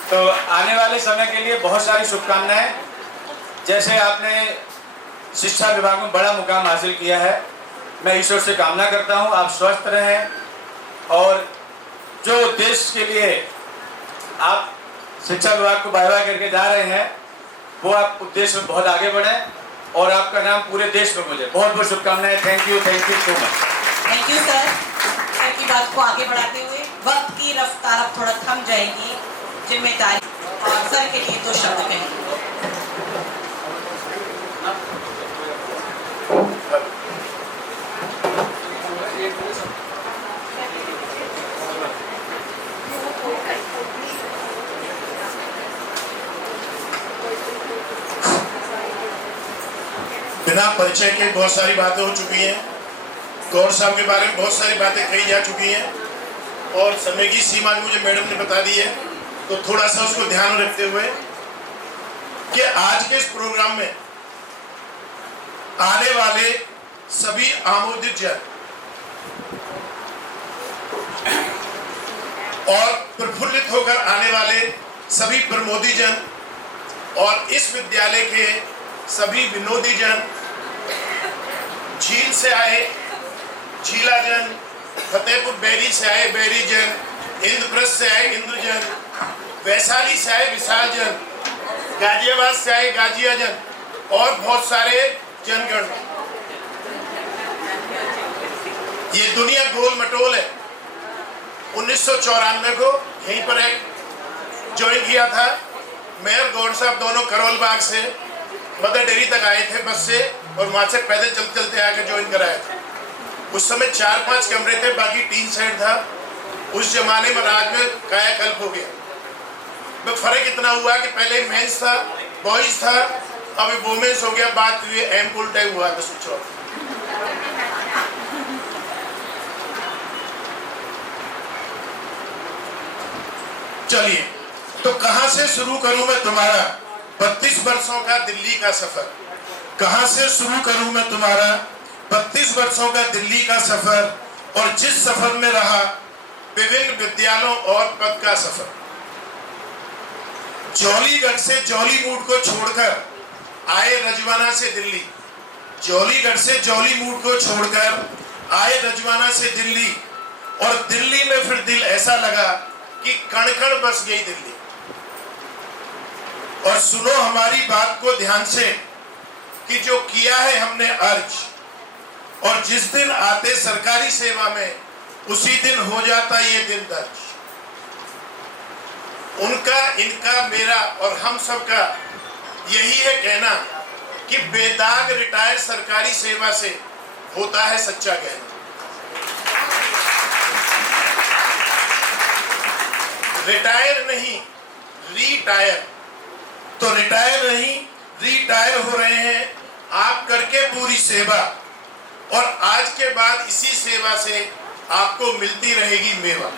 तो आने वाले समय के लिए बहुत सारी शुभकामनाएं। जैसे आपने शिक्षा विभाग में बड़ा मुकाम हासिल किया है, मैं ईश्वर से कामना करता हूं आप स्वस्थ रहें और जो देश के लिए आप शिक्षा विभाग को बाय बाय करके जा रहे हैं, वो आप उद्देश्य में बहुत आगे बढ़ें और आपका नाम पूरे देश में मुझे बहुत बहुत शुभकामनाएं। Thank you so much. Thank you sir. Sir की बात को आगे बढ़ाते हुए वक्त की रफ्तार अब थोड़ा थम जाएगी, जिम्मेदारी, और सर के लिए 2 शब्द कहेंगे। बिना परिचय के बहुत सारी बातें हो चुकी हैं। गौड़ साहब के बारे में बहुत सारी बातें कही जा चुकी हैं और समय की सीमा मुझे मैडम ने बता दी है, तो थोड़ा सा उसको ध्यान में रखते हुए कि आज के इस प्रोग्राम में आने वाले सभी आमोदित जन और प्रफुल्लित होकर आने वाले सभी प्रमोदी जन और इस विद्यालय के सभी विनोदी जन, झील से आए झीला जन, फतेहपुर बैरी से आए बैरी जन, इंद्रप्रस्थ से आए इंद्र जन, वैशाली से आए विशाल जन, गाजियाबाद से आए गाजिया जन और बहुत सारे जनगण। ये दुनिया गोल मटोल है। 1994 को यहीं पर ज्वाइन किया था। मैं और गौड़ साहब दोनों करोल बाग से मदर डेयरी तक आए थे बस से, और वहाँ से पैदल चलते चलते आकर ज्वाइन कराया था। उस समय 4-5 कमरे थे, बाकी टीन सेट था। उस जमाने में राज में कायाकल्प हो गया। में फर्क इतना हुआ कि पहले मेंस था, बॉयज था, अभी वुमेन्स हो गया। बात एम पुल टाइम हुआ था। चलिए, तो कहां से शुरू करूं मैं तुम्हारा 32 वर्षों का दिल्ली का सफर? कहां से शुरू करूं मैं तुम्हारा 32 वर्षों का दिल्ली का सफर, और जिस सफर में रहा विभिन्न विद्यालयों और पद का सफर। जौलीगढ़ से जौलीमूड को छोड़कर आए रजवाना से दिल्ली, जौलीगढ़ से जौलीमूड को छोड़कर आए रजवाना से दिल्ली, और दिल्ली में फिर दिल ऐसा लगा कि कण कण बस गई दिल्ली। और सुनो हमारी बात को ध्यान से कि जो किया है हमने अर्ज, और जिस दिन आते सरकारी सेवा में उसी दिन हो जाता ये दिन दर्ज। उनका, इनका, मेरा और हम सब का यही है कहना कि बेदाग रिटायर सरकारी सेवा से होता है सच्चा गहना। रिटायर नहीं, रिटायर। तो रिटायर नहीं, रिटायर हो रहे हैं आप करके पूरी सेवा, और आज के बाद इसी सेवा से आपको मिलती रहेगी मेवा।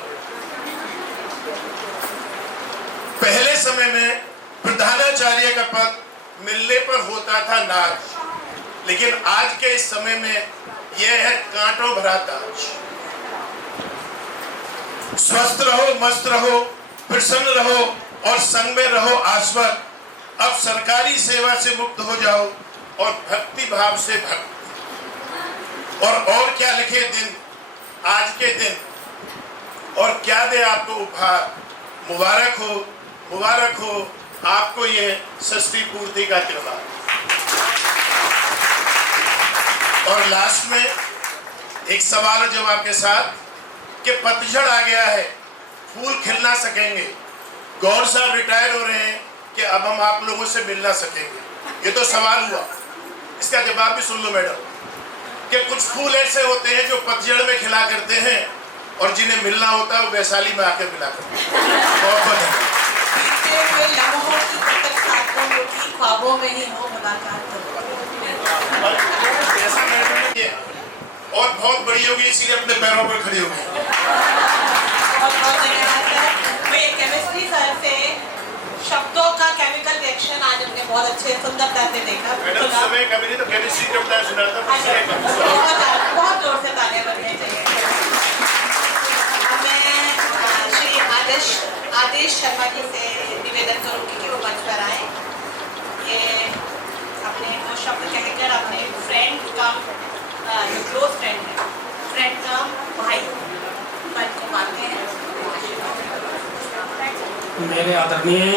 पहले समय में प्रधानाचार्य का पद मिलने पर होता था नाज, लेकिन आज के इस समय में यह है कांटों भरा ताज। स्वस्थ रहो, मस्त रहो, प्रसन्न रहो और संग में रहो आस्वद। अब सरकारी सेवा से मुक्त हो जाओ और भक्ति भाव से भक्त। और क्या लिखे दिन आज के दिन, और क्या दे आपको उपहार। मुबारक हो, मुबारक हो आपको ये षष्ठी पूर्ति का त्योहार। और लास्ट में एक सवाल और जवाब के साथ कि पतझड़ आ गया है, फूल खिल ना सकेंगे। गौर साहब रिटायर हो रहे हैं कि अब हम आप लोगों से मिल ना सकेंगे। ये तो सवाल हुआ, इसका जवाब भी सुन लो मैडम, कि कुछ फूल ऐसे होते हैं जो पतझड़ में खिला करते हैं, और जिन्हें मिलना होता है वो वैशाली में आकर मिला करते हैं। बहुत बहुत ख्वाबों में ही हो मुलाकात। ऐसा मैडम ने किया और बहुत बड़ी होगी, इसीलिए अपने पैरों पर खड़ी हो गई। केमिस्ट्री सर से शब्दों का केमिकल रिएक्शन आज हमने बहुत अच्छे सुंदरता से देखा। मैडम सुबह कभी नहीं तो केमिस्ट्री का बताया सुना था। बहुत जोर से तालियां बजनी चाहिए। मैं श्री आदेश शर्मा जी से निवेदन करूंगी कि वो मंच पर आए। ये अपने दो शब्द कहकर अपने फ्रेंड का जो क्लोज फ्रेंड है, फ्रेंड का भाई मंच को मानते हैं। मेरे आदरणीय,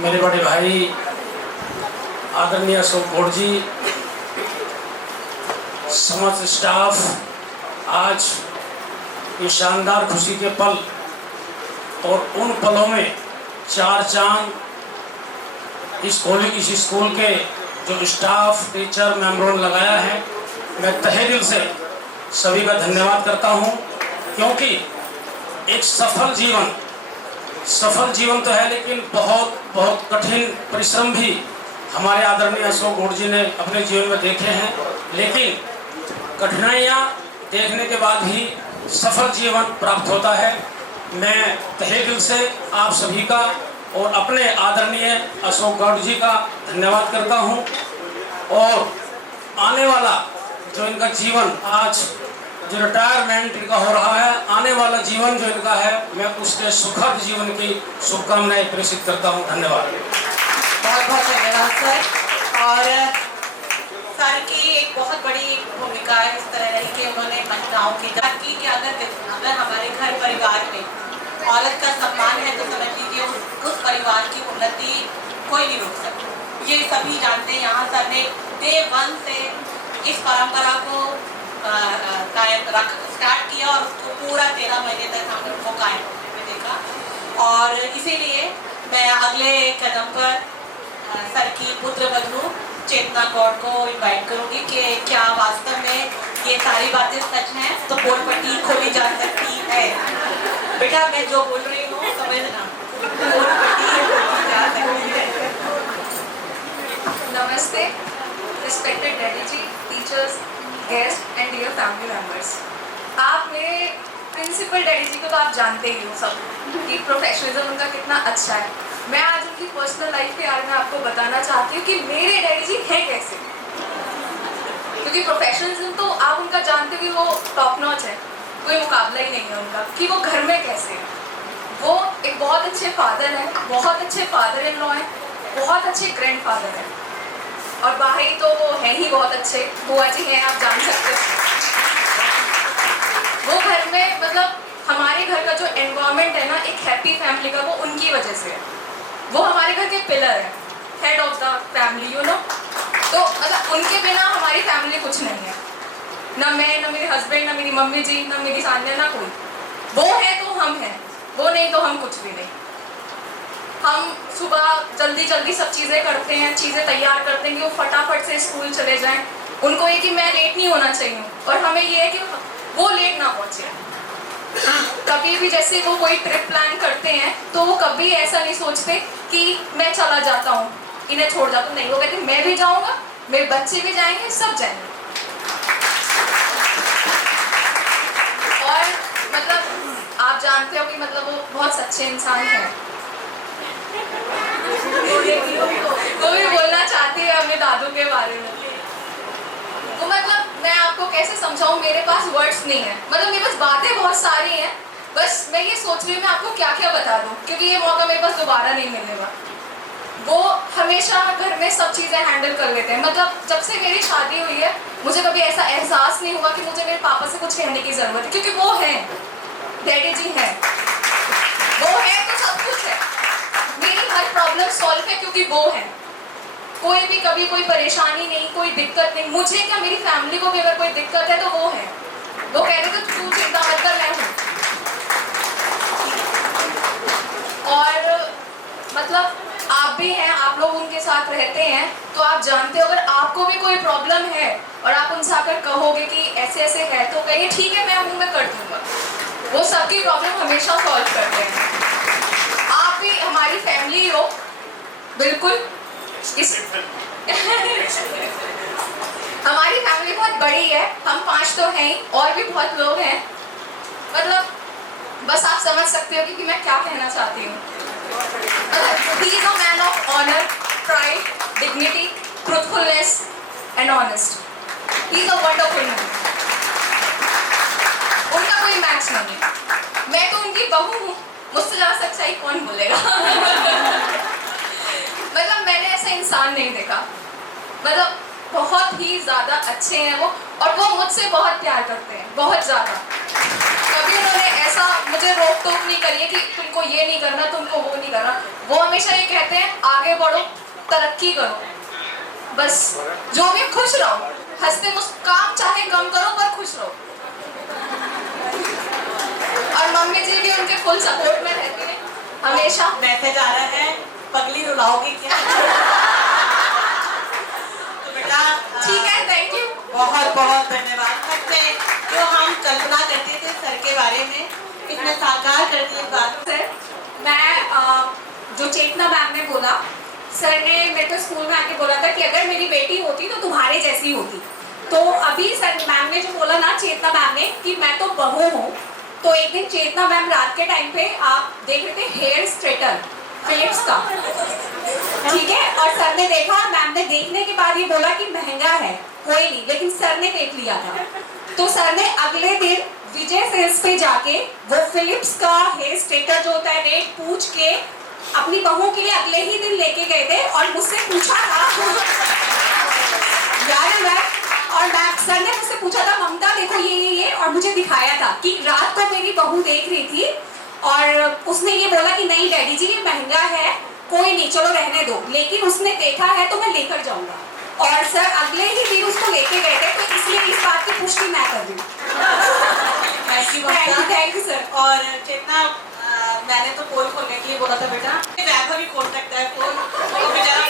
मेरे बड़े भाई आदरणीय अशोक गौड़ जी, समस्त स्टाफ, आज ये शानदार खुशी के पल और उन पलों में चार चांद इस स्कूल के जो स्टाफ, टीचर, मेंबरों ने लगाया है, मैं तहे दिल से सभी का धन्यवाद करता हूं, क्योंकि एक सफल जीवन तो है, लेकिन बहुत बहुत कठिन परिश्रम भी हमारे आदरणीय अशोक गौड़ जी ने अपने जीवन में देखे हैं। लेकिन कठिनाइयाँ देखने के बाद ही सफल जीवन प्राप्त होता है। मैं तहे दिल से आप सभी का और अपने आदरणीय अशोक गौड़ जी का धन्यवाद करता हूं, और आने वाला जो इनका जीवन, आज जो रिटायरमेंट इनका हो रहा है, आने वाला जीवन जो इनका है, मैं उसके सुखद जीवन की शुभकामनाएं प्रेषित करता हूं। धन्यवाद। बहुत बहुत धन्यवाद सर। और सर की एक बहुत बड़ी भूमिका इस तरह रही कि उन्होंने महिलाओं की कि अगर हमारे घर परिवार में औरत का सम्मान है तो समझ लीजिए उस परिवार की उन्नति कोई नहीं रोक सकता। ये सभी जानते हैं। यहाँ सर ने डे 1 से इस परंपरा को कायम रख स्टार्ट किया और उसको पूरा 13 महीने तक हमने उनको कायम होने में देखा। और इसीलिए मैं अगले कदम पर सर की पुत्र बधू चेतना गौड़ को इनवाइट करूंगी कि क्या वास्तव में ये सारी बातें सच हैं तो पोलपट्टी खोली जा सकती है। बेटा मैं जो बोल रही हूँ समझना, पोलपट्टी खोली जा सकती है। नमस्ते, respected daddy ji, teachers, guest and dear family members. आपने प्रिंसिपल डैडी जी को तो आप जानते ही हो सब कि प्रोफेशनलिज्म उनका कितना अच्छा है। मैं आज उनकी पर्सनल लाइफ के बारे में आपको बताना चाहती हूँ कि मेरे डैडी जी हैं कैसे, क्योंकि प्रोफेशनलिज्म तो आप उनका जानते हो कि वो टॉप नॉच है, कोई मुकाबला ही नहीं है उनका। कि वो घर में कैसे है, वो एक बहुत अच्छे फादर हैं, बहुत अच्छे फादर इन लॉ हैं, बहुत अच्छे ग्रैंड फादर हैं, और बाहरी तो वो हैं ही बहुत अच्छे, बुआ जी हैं, आप जान सकते हो। वो घर में मतलब हमारे घर का जो एनवायरनमेंट है ना एक हैप्पी फैमिली का, वो उनकी वजह से है। वो हमारे घर के पिलर है, head of the family, you know. तो मतलब उनके बिना हमारी फैमिली कुछ नहीं है, ना मैं, ना मेरे हस्बैंड, ना मेरी मम्मी जी, ना मेरी सान्या, ना कोई। वो है तो हम हैं, वो नहीं तो हम कुछ भी नहीं। हम सुबह जल्दी जल्दी सब चीज़ें करते हैं, चीज़ें तैयार करते हैं कि वो फटाफट से स्कूल चले जाएं। उनको ये कि मैं लेट नहीं होना चाहिए, और हमें ये है कि वो लेट ना पहुँचे। कभी भी जैसे वो कोई ट्रिप प्लान करते हैं तो वो कभी ऐसा नहीं सोचते कि मैं चला जाता हूँ, इन्हें छोड़ जाता हूँ, नहीं। वो कहते मैं भी जाऊँगा, मेरे बच्चे भी जाएंगे, सब जाएंगे। और मतलब आप जानते हो कि मतलब वो बहुत सच्चे इंसान हैं। वो भी बोलना चाहती है अपने दादू के बारे में। तो मतलब मैं आपको कैसे समझाऊं, मेरे पास वर्ड्स नहीं है। मतलब मेरे पास बातें बहुत सारी हैं, बस मैं ये सोच रही हूँ मैं आपको क्या क्या बता दूँ, क्योंकि ये मौका मेरे पास दोबारा नहीं मिलेगा। वो हमेशा घर में सब चीज़ें हैंडल कर लेते हैं। मतलब जब से मेरी शादी हुई है मुझे कभी ऐसा एहसास नहीं हुआ कि मुझे मेरे पापा से कुछ कहने की ज़रूरत है, क्योंकि वो हैं, डैडी जी हैं, वो है तो सब कुछ है। मेरी हर प्रॉब्लम सॉल्व है क्योंकि वो है। कोई भी कभी कोई परेशानी नहीं, कोई दिक्कत नहीं। मुझे क्या, मेरी फैमिली को भी अगर कोई दिक्कत है तो वो है। वो कहते तो तू चिंता मत कर, मैं हूँ। और मतलब आप भी हैं, आप लोग उनके साथ रहते हैं तो आप जानते हो अगर आपको भी कोई प्रॉब्लम है और आप उनसे आकर कहोगे कि ऐसे ऐसे है तो कहिए ठीक है मैं हूँ, मैं कर दूंगा। वो सबकी प्रॉब्लम हमेशा सॉल्व करते हैं। आप भी हमारी फैमिली हो, बिल्कुल। हमारी फैमिली बहुत बड़ी है, हम 5 तो हैं ही, और भी बहुत लोग हैं। मतलब बस आप समझ सकते हो कि मैं क्या कहना चाहती हूँ। He is a man of honor, pride, dignity, truthfulness and honest. He is a wonderful man. उनका कोई मैच नहीं है। मैं तो उनकी बहू हूँ, मुझसे ज़्यादा सच्चाई कौन बोलेगा। मतलब मैंने ऐसा इंसान नहीं देखा। मतलब बहुत ही ज़्यादा अच्छे हैं वो, और वो मुझसे बहुत प्यार करते हैं, बहुत ज़्यादा। कभी उन्होंने ऐसा मुझे रोक टोक नहीं करी है कि तुमको ये नहीं करना, तुमको वो नहीं करना। वो हमेशा ये कहते हैं आगे बढ़ो, तरक्की करो, बस जो भी खुश रहो, हंसते काम चाहे कम करो पर खुश रहो। और मम्मी जी भी उनके फुल सपोर्ट में रहती है हमेशा। मैसेज आ रहा है, पगली रुलाओगी क्या? तो बेटा ठीक है, थैंक यू, बहुत बहुत धन्यवाद। जो हम कल्पना करते थे सर के बारे में, कितना साकार करती है बात। सर मैं जो चेतना मैम ने बोला, सर ने मेरे को स्कूल में आके बोला था कि अगर मेरी बेटी होती तो तुम्हारे जैसी होती। तो अभी सर मैम ने जो बोला ना, चेतना मैम ने, कि मैं तो बहू हूँ, तो एक दिन चेतना मैम रात के टाइम पे आप देख रहे थे हेयर स्ट्रेटर फिलिप्स का, ठीक है, और सर ने देखा, मैम ने देखने के बाद ये बोला कि महंगा है, कोई नहीं, लेकिन सर ने देख लिया था। तो सर ने अगले दिन विजय सेल्स पे जाके वो फिलिप्स का हेयर स्ट्रेटर जो होता है रेट पूछ के अपनी बहू के लिए अगले ही दिन लेके गए थे, और मुझसे पूछा था याद है मैम, और मैम सर ने मुझसे पूछा था ममता देखो ये, और मुझे दिखाया था कि रात को मेरी बहू देख रही थी और उसने ये बोला कि नहीं डैडी जी ये महंगा है, कोई नहीं चलो रहने दो, लेकिन उसने देखा है तो मैं लेकर जाऊंगा। और सर अगले ही दिन उसको लेके गए थे, तो इसलिए इस बात की पुष्टि मैं कर दूँ। Thank you sir. और चेतना मैंने तो पोल खोलने के लिए बोला था बेटा, वैभव भी खोल सकता है पोल, वो बेचारा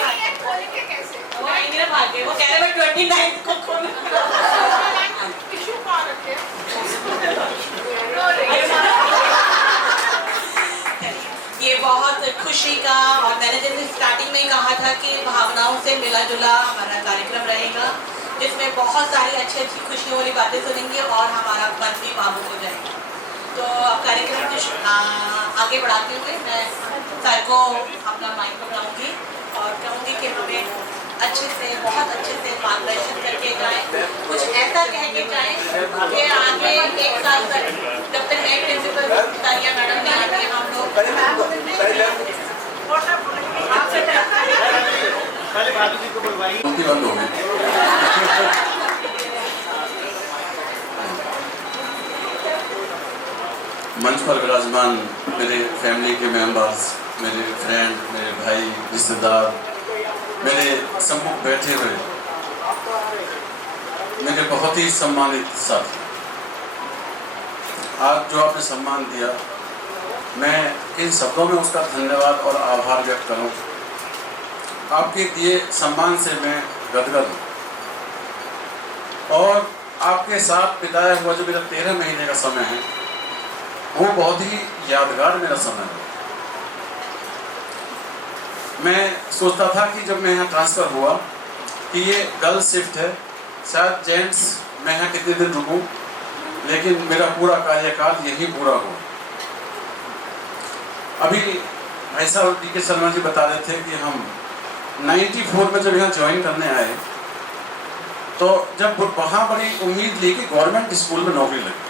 कैसे वो नहीं ना भागे, वो कह रहे मैं 29 को खोल। ये बहुत खुशी का, और मैंने जैसे स्टार्टिंग में ही कहा था कि भावनाओं से मिला जुला हमारा कार्यक्रम रहेगा, जिसमें बहुत सारी अच्छी अच्छी खुशियों वाली बातें सुनेंगे और हमारा मन भी भावुक हो जाएगा। तो आगे बढ़ाते हुए मैं सर को अपना माइक पकड़ाऊंगी और कहूँगी कि हमें अच्छे से, बहुत अच्छे से मार्गदर्शन करके जाएं, कुछ ऐसा कह के जाएं कि आगे 1 साल तक जब तक नए प्रिंसिपल तारिया मैडम नहीं आती है हम लोग बंद हो गई। मंच पर विराजमान मेरे फैमिली के मेंबर्स, मेरे फ्रेंड, मेरे भाई, रिश्तेदार, मेरे सम्मुख बैठे हुए मेरे बहुत ही सम्मानित साथी, आज जो आपने सम्मान दिया, मैं इन शब्दों में उसका धन्यवाद और आभार व्यक्त करूं। आपके दिए सम्मान से मैं गदगद हूँ और आपके साथ बिताया हुआ जो मेरा 13 महीने का समय है वो बहुत ही यादगार मेरा समय है। मैं सोचता था कि जब मैं यहाँ ट्रांसफ़र हुआ कि ये गर्ल्स शिफ्ट है, शायद जेंट्स मैं यहाँ कितने दिन रुकूं, लेकिन मेरा पूरा कार्यकाल यही पूरा हुआ। अभी ऐसा डी.के. शर्मा जी बता रहे थे कि हम 94 में जब यहाँ ज्वाइन करने आए तो जब वहाँ बड़ी उम्मीद ली कि गवर्नमेंट स्कूल में नौकरी लगी।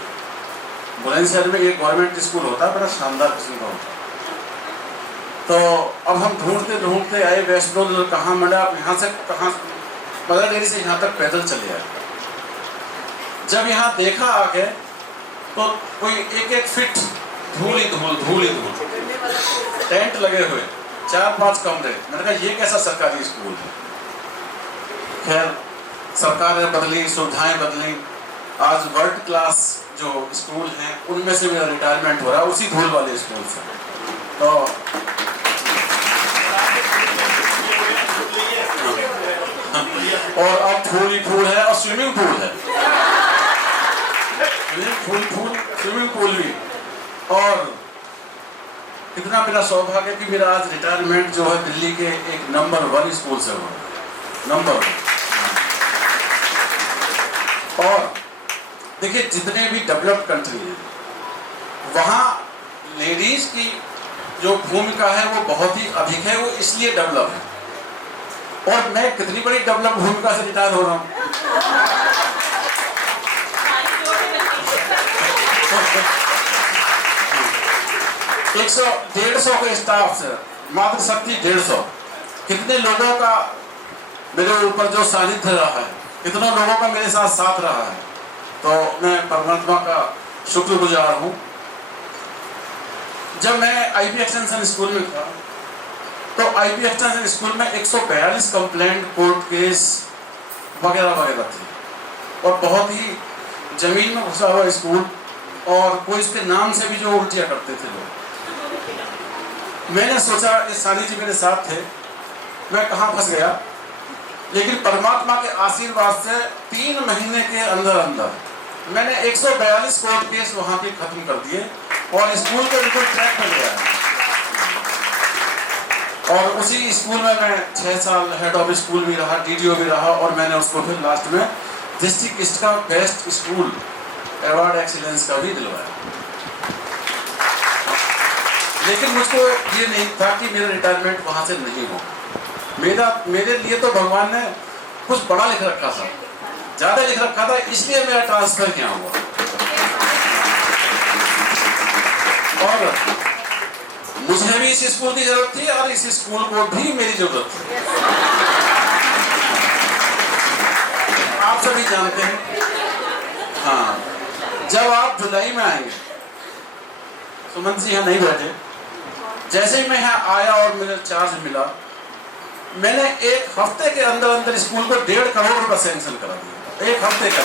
बुलंदशहर में एक गवर्नमेंट स्कूल होता है, बड़ा शानदार किस्म का होता है। तो अब हम ढूंढते ढूंढते आए वैष्णो, कहाँ मंडा, यहाँ से कहाँ, मदर डेयरी से यहाँ तक पैदल चले आए। जब यहाँ देखा आके तो कोई 1-1 फीट धूल ही धूल, टेंट लगे हुए, 4-5 कमरे। मैंने कहा ये कैसा सरकारी स्कूल है। खैर सरकारें बदली, सुविधाएं बदली, आज वर्ल्ड क्लास जो स्कूल हैं उनमें से मेरा रिटायरमेंट हो रहा है उसी धूल वाले स्कूल से। तो और अब फूल ही फूल है और स्विमिंग पूल है, स्विमिंग पूल भी। और इतना मेरा सौभाग्य कि मेरा आज रिटायरमेंट जो है दिल्ली के एक नंबर 1 स्कूल से हुआ, नंबर 1। और देखिए जितने भी डेवलप्ड कंट्री हैं वहाँ लेडीज की जो भूमिका है वो बहुत ही अधिक है, वो इसलिए डेवलप है। और मैं कितनी बड़ी डेवलप भूमिका से रिटायर हो रहा हूँ। 150 के स्टाफ से मात्र शक्ति 150, कितने लोगों का मेरे ऊपर जो सानिध्य रहा है, कितनों लोगों का मेरे साथ साथ रहा है। तो मैं परमात्मा का शुक्रगुजार हूँ। जब मैं आईपी एक्सटेंशन स्कूल में था तो आईपी एक्सटेंशन स्कूल में 142 कंप्लेंट, कोर्ट केस वगैरह वगैरह थे और बहुत ही जमीन में घुसा हुआ स्कूल, और कोई इसके नाम से भी जो उल्टियाँ करते थे लोग। मैंने सोचा ये सानी जी मेरे साथ थे, मैं कहाँ फंस गया। लेकिन परमात्मा के आशीर्वाद से 3 महीने के अंदर अंदर मैंने 142 कोर्ट केस वहाँ के खत्म कर दिए और स्कूल को बिल्कुल ट्रैक में ले आया। और उसी स्कूल में मैं 6 साल हेड ऑफ स्कूल भी रहा, डीडीओ भी रहा, और मैंने उसको फिर लास्ट में डिस्ट्रिक्ट ईस्ट का बेस्ट स्कूल अवार्ड एक्सीलेंस का भी दिलवाया। लेकिन मुझको ये नहीं था कि मेरा रिटायरमेंट वहाँ से नहीं हो। मेरे लिए तो भगवान ने कुछ बड़ा लिख रखा था, ज़्यादा लिख रखा था, इसलिए मेरा ट्रांसफर किया हुआ। और मुझे भी इस स्कूल की जरूरत थी और इस स्कूल को भी मेरी जरूरत थी। आप सभी जानते हैं। हाँ, जब आप जुलाई में आएंगे, सुमन जी यहाँ नहीं बैठे, जैसे ही मैं यहाँ आया और मुझे चार्ज मिला, मैंने 1 हफ्ते के अंदर अंदर स्कूल को 1.5 करोड़ रुपए सैंक्शन करा दिया, 1 हफ्ते का।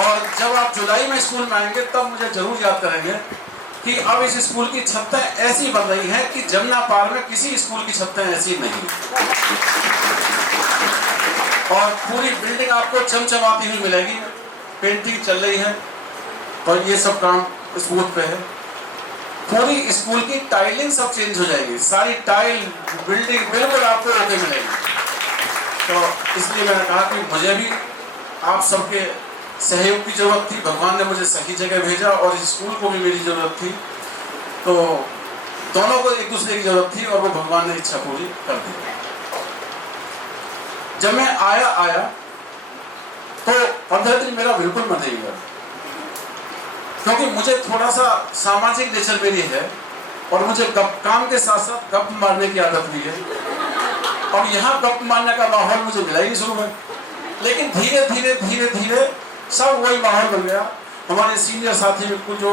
और जब आप जुलाई में स्कूल में आएंगे तब मुझे जरूर याद करेंगे कि अब इस स्कूल की छतें ऐसी बन रही हैं कि जमुना पार में किसी स्कूल की छतें ऐसी नहीं। और पूरी बिल्डिंग आपको चमचमाती हुई मिलेगी, पेंटिंग चल रही है और ये सब काम स्मूथ पे है। पूरी स्कूल की टाइलिंग सब चेंज हो जाएगी, सारी टाइल बिल्डिंग बिल्कुल आपको ओके मिलेगी। तो इसलिए मैंने कहा कि मुझे भी आप सबके सहयोग की ज़रूरत थी, भगवान ने मुझे सही जगह भेजा और इस स्कूल को भी मेरी ज़रूरत थी। तो दोनों को एक दूसरे की ज़रूरत थी और वो भगवान ने इच्छा पूरी कर दी। जब मैं आया तो 15 दिन मेरा बिल्कुल मन नहीं हुआ, क्योंकि मुझे थोड़ा सा सामाजिक नेचर मेरी है और मुझे काम के साथ साथ गप मारने की आदत भी है, और यहाँ गप मारने का माहौल मुझे मिला ही शुरू में। लेकिन धीरे धीरे सब वही माहौल बन गया। हमारे सीनियर साथी बिल्कुल जो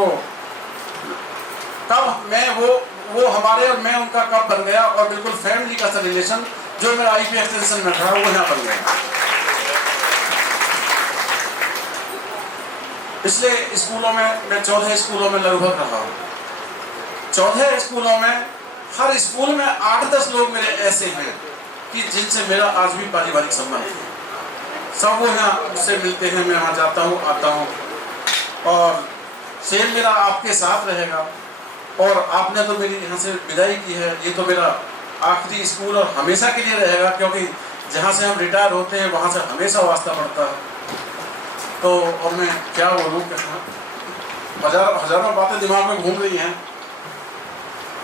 कब मैं वो हमारे और मैं उनका कब बन गया, और बिल्कुल फैमिली का सा रिलेशन जो मेरा आईपी एक्सटेंशन में था वो यहाँ बन गया। पिछले स्कूलों में मैं 14 स्कूलों में लगभग रहा हूँ। 14 स्कूलों में हर स्कूल में 8-10 लोग मेरे ऐसे हैं कि जिनसे मेरा आज भी पारिवारिक संबंध है। सब वो यहाँ मुझसे मिलते हैं, मैं वहाँ जाता हूँ आता हूँ, और सेम मेरा आपके साथ रहेगा। और आपने तो मेरी यहाँ से विदाई की है, ये तो मेरा आखिरी स्कूल और हमेशा के लिए रहेगा, क्योंकि जहाँ से हम रिटायर होते हैं वहाँ से हमेशा वास्ता पड़ता है। तो और मैं क्या बोलूँ, हजारों बातें दिमाग में घूम रही हैं।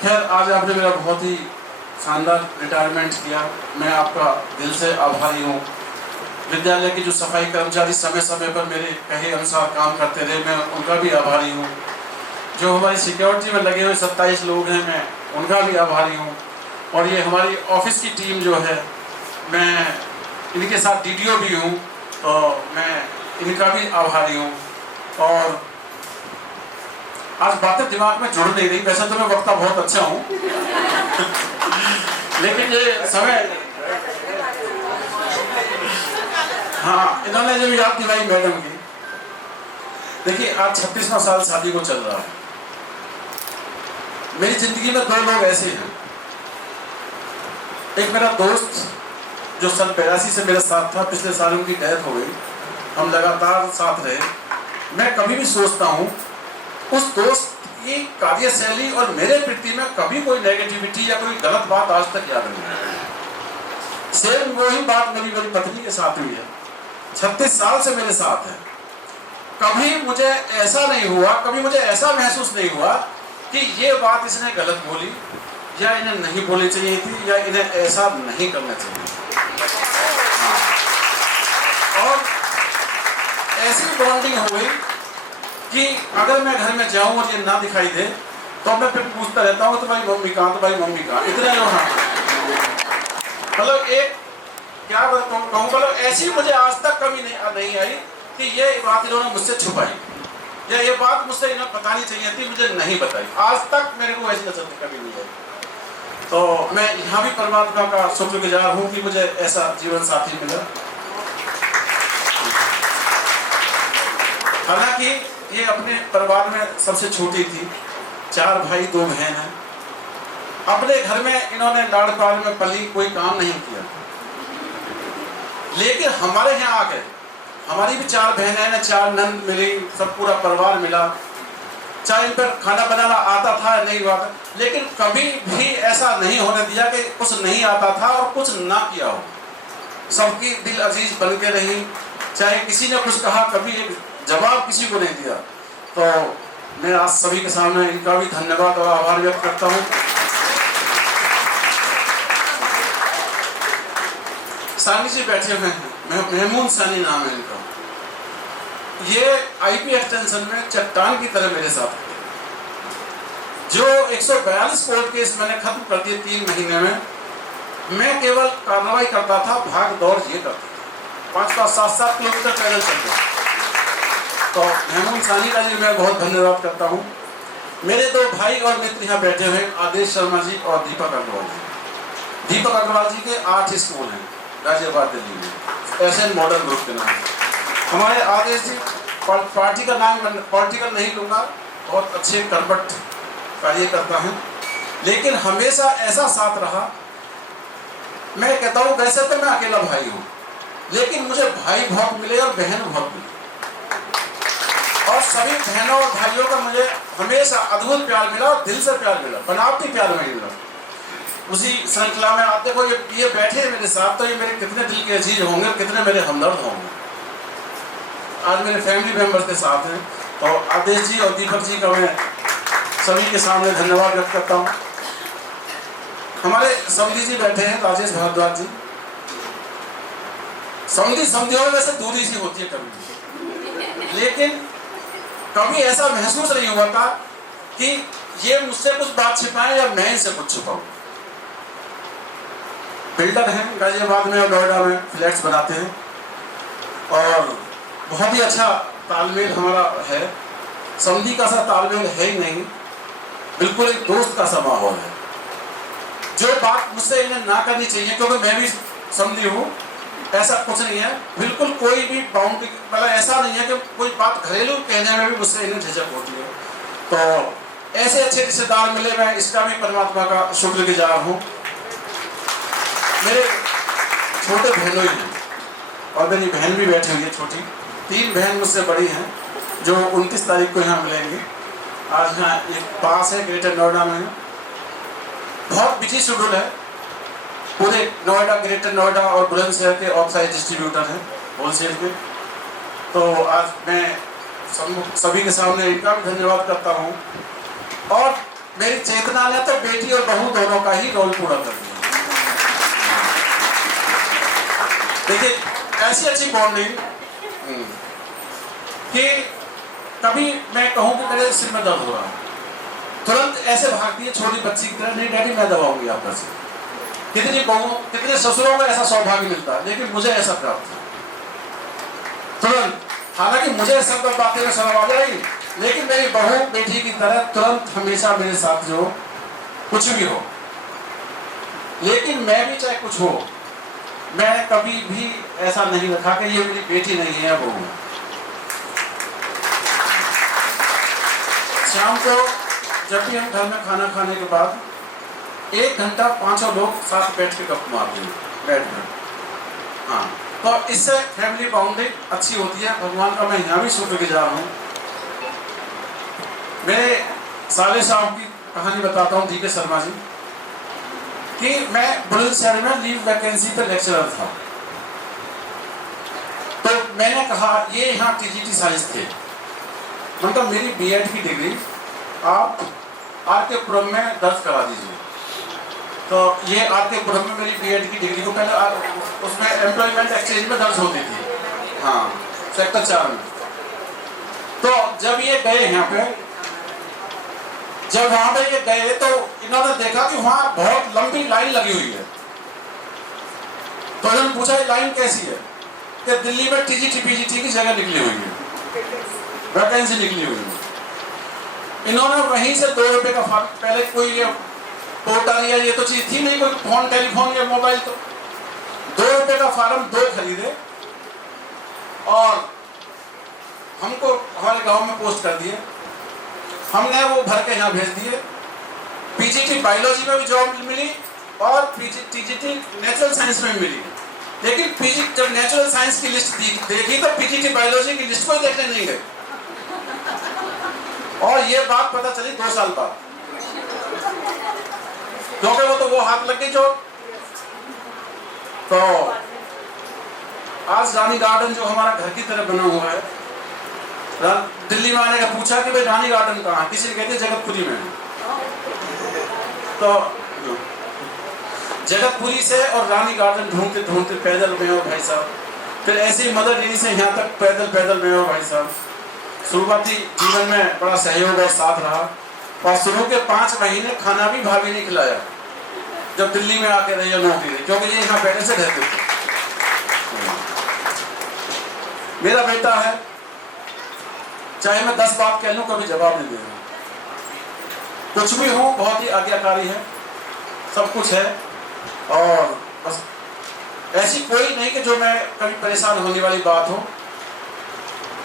खैर, आज आपने मेरा बहुत ही शानदार रिटायरमेंट किया, मैं आपका दिल से आभारी हूँ। विद्यालय के जो सफाई कर्मचारी समय समय पर मेरे कहे अनुसार काम करते रहे, मैं उनका भी आभारी हूँ। जो हमारी सिक्योरिटी में लगे हुए 27 लोग हैं, मैं उनका भी आभारी हूँ। और ये हमारी ऑफिस की टीम जो है, मैं इनके साथ डीडीओ भी हूँ, तो मैं इनका भी आभारी हूँ। और आज बातें दिमाग में जुड़ नहीं रही, वैसे तो मैं वक्ता बहुत अच्छा हूँ लेकिन ये समय, हाँ, इन्होंने जो याद दिलाई मैडम की, देखिए आज 36वां साल शादी को चल रहा है। मेरी जिंदगी में 2 लोग ऐसे हैं। एक मेरा दोस्त जो सन 82 से मेरे साथ था, पिछले साल उनकी डेथ हो गई, हम लगातार साथ रहे। मैं कभी भी सोचता हूँ उस दोस्त की कार्यशैली और मेरे प्रति में कभी कोई नेगेटिविटी या कोई गलत बात आज तक याद नहीं है। सेम वही बात मेरी पत्नी के साथ हुई है, 36 साल से मेरे साथ है। कभी मुझे ऐसा नहीं हुआ, कभी मुझे ऐसा महसूस नहीं हुआ कि ये बात इसने गलत बोली, या इन्हें नहीं बोलनी चाहिए थी, या इन्हें ऐसा नहीं करना चाहिए। और ऐसी बॉन्डिंग हो गई कि अगर मैं घर में जाऊं और ये ना दिखाई दे तो मैं फिर पूछता रहता हूँ, तुम्हारी मम्मी कहाँ, तुम्हारी मम्मी कहाँ, इतना जो। हाँ, मतलब एक क्या कहूँ, मतलब ऐसी मुझे आज तक कमी नहीं आई कि ये बात इन्होंने मुझसे छुपाई, या ये बात मुझसे इन्हें बतानी चाहिए थी, मुझे नहीं बताई। आज तक मेरे को ऐसी नजर कभी नहीं आई। तो मैं यहाँ भी परमात्मा का शुक्रगुजार हूँ कि मुझे ऐसा जीवन साथी मिला। हालांकि ये अपने परिवार में सबसे छोटी थी, 4 भाई 2 बहन हैं। अपने घर में इन्होंने लाड़ प्यार में पली, कोई काम नहीं किया। लेकिन हमारे यहाँ आके हमारी भी 4 बहनें हैं, 4 नंद मिली, सब पूरा परिवार मिला। चाहे इन पर खाना बनाना आता था या नहीं आता, लेकिन कभी भी ऐसा नहीं होने दिया कि कुछ नहीं आता था और कुछ ना किया हो। सबकी दिल अजीज बन के रही, चाहे किसी ने कुछ कहा, कभी एक जवाब किसी को नहीं दिया। तो मैं आज सभी के सामने इनका भी धन्यवाद और आभार व्यक्त करता हूँ। सानी जी बैठे हुए हैं, महमूद सानी नाम है इनका। ये आईपी एक्सटेंशन में चट्टान की तरह मेरे साथ है। जो 142 कोर्ट केस मैंने खत्म कर दिए 3 महीने में, मैं केवल कार्रवाई करता था, भाग दौड़ ये करता था, 5-7 किलोमीटर पैदल चलता। तो महमूद सानी का जी मैं बहुत धन्यवाद करता हूँ। मेरे 2 भाई और मित्र यहाँ बैठे हुए, आदेश शर्मा जी और दीपक अग्रवाल जी। दीपक अग्रवाल जी के 8 स्कूल हैं गाजियाबाद दिल्ली में, एसएन मॉडल ग्रुप के नाम। हमारे आदेश जी, पार्टी का नाम पॉलिटिकल नहीं लूँगा, बहुत अच्छे कर्मठ कार्यकर्ता हैं, लेकिन हमेशा ऐसा साथ रहा। मैं कहता हूँ वैसे तो मैं अकेला भाई हूँ, लेकिन मुझे भाई बहुत मिले और बहन बहुत मिले, और सभी बहनों और भाइयों का मुझे हमेशा अद्भुत प्यार मिला और दिल से प्यार मिला, बनावटी प्यार नहीं मिला। उसी श्रृंखला में आप देखो ये बैठे मेरे साथ, तो ये मेरे कितने दिल के अजीज होंगे, कितने मेरे हमदर्द होंगे। आज मेरे फैमिली मेंबर्स के साथ हैं, तो आदेश जी और दीपक जी का मैं सभी के सामने धन्यवाद व्यक्त करता हूँ। हमारे समधी जी बैठे हैं, राजेश भारद्वाज जी। समधियों में वैसे दूरी सी होती है कभी, लेकिन कभी ऐसा महसूस नहीं हुआ था कि ये मुझसे कुछ बात छिपाए या मैं इनसे कुछ छुपाऊं। बिल्डर हैं, गाजियाबाद में और नोएडा में फ्लैट्स बनाते हैं और बहुत ही अच्छा तालमेल हमारा है। समधी का सा तालमेल है ही नहीं, बिल्कुल एक दोस्त का सा माहौल है। जो बात मुझसे इन्हें ना करनी चाहिए, क्योंकि मैं भी समधी हूँ, ऐसा कुछ नहीं है। बिल्कुल कोई भी बाउंड्री, मतलब ऐसा नहीं है कि कोई बात घरेलू कहने में भी मुझसे इन्हें झिझक होती है। तो ऐसे अच्छे रिश्तेदार मिले, मैं इसका भी परमात्मा का शुक्रगुजार हूँ। मेरे छोटे बहनों ही हैं और मेरी बहन भी बैठी हुई है छोटी। 3 बहन मुझसे बड़ी हैं जो 29 तारीख को यहाँ मिलेंगी। आज यहाँ एक पास है, ग्रेटर नोएडा में है। बहुत बिजी शेड्यूल है, पूरे नोएडा, ग्रेटर नोएडा और बुलंदशहर के ऑफसाइड डिस्ट्रीब्यूटर हैं होलसेल के। तो आज मैं सभी के सामने इनका भी धन्यवाद करता हूँ। और मेरी चेतना ने तो बेटी और बहू दोनों का ही रोल पूरा कर दिया। देखिए ऐसी अच्छी बॉन्डिंग कि कभी मैं कहूँ कि मेरे सिर में दर्द हो रहा है, तुरंत ऐसे भागती है छोटी बच्ची की तरह, नहीं डैडी मैं दबाऊंगी आपका सिर। कितनी बहुओं, कितने ससुरों में ऐसा सौभाग्य मिलता है, लेकिन मुझे ऐसा प्राप्त है तुरंत। हालांकि मुझे सब बातें में शर्म आ जाएगी, लेकिन मेरी बहू बेटी की तरह तुरंत हमेशा मेरे साथ जो कुछ भी हो, लेकिन मैं भी चाहे कुछ हो, मैं कभी भी ऐसा नहीं रखा कि ये मेरी बेटी नहीं है, बहू। शाम को जब भी हम घर में खाना खाने के बाद 1 घंटा 5 लोग साथ बैठ के गप मारते हैं, बैठ कर। हाँ, तो इससे फैमिली बाउंडिंग अच्छी होती है। भगवान का मैं यहाँ भी शुक्रगुजार हूँ। मेरे साले साहब की कहानी बताता हूँ, DK शर्मा जी, कि मैं बुलंदशहर में लीव वैकेंसी पे लेक्चरर था। तो मैंने कहा, ये यहाँ TGT साइंस थे, मतलब मेरी B.Ed की डिग्री आप RK पुरम में दर्ज करा दीजिए। तो ये RK पुरम में मेरी B.Ed की डिग्री को पहले उसमें एम्प्लॉयमेंट एक्सचेंज में दर्ज होती थी, हाँ, सेक्टर 4 में। तो जब ये गए यहाँ पे, जब वहाँ पे ये गए तो इन्होंने देखा कि वहाँ बहुत लंबी लाइन लगी हुई है। तो इन्होंने पूछा ये लाइन कैसी है, कि दिल्ली में TGT PGT की जगह निकली हुई है, वैकेंसी निकली हुई है। इन्होंने वहीं से 2 रुपए का फर्क, पहले कोई ये पोर्टल या ये तो चीज थी नहीं, कोई फोन, टेलीफोन या मोबाइल, तो 2 रुपए का फार्म 2 खरीदे और हमको हमारे गांव में पोस्ट कर दिए। हमने वो भर के यहाँ भेज दिए। PGT बायोलॉजी में भी जॉब मिली और TGT नेचुरल साइंस में मिली, लेकिन जब नेचुरल साइंस की लिस्ट देखी तो PGT बायोलॉजी की लिस्ट को देखने नहीं गए। और ये बात पता चली 2 साल बाद, क्योंकि वो हाथ लग गई जो। तो आज रानी गार्डन जो हमारा घर की तरह बना हुआ है, दिल्ली में आने का पूछा कि भाई रानी गार्डन कहाँ, किसी ने कहती है जगतपुरी में। तो जगतपुरी से और रानी गार्डन ढूंढते ढूंढते पैदल में हो भाई साहब, फिर ऐसे ही मदर डेयरी से यहाँ तक पैदल में हो भाई साहब। शुरुआती जीवन में बड़ा सहयोग और साथ रहा, और शुरू के 5 महीने खाना भी भाभी ने खिलाया जब दिल्ली में आके रही नौकरी, क्योंकि ये यहाँ बैठे से रहते थे। मेरा बेटा है, चाहे मैं 10 बात कह लूँ कभी जवाब नहीं देगा, कुछ भी हूँ, बहुत ही आज्ञाकारी है, सब कुछ है। और बस ऐसी कोई नहीं कि जो मैं कभी परेशान होने वाली बात हो।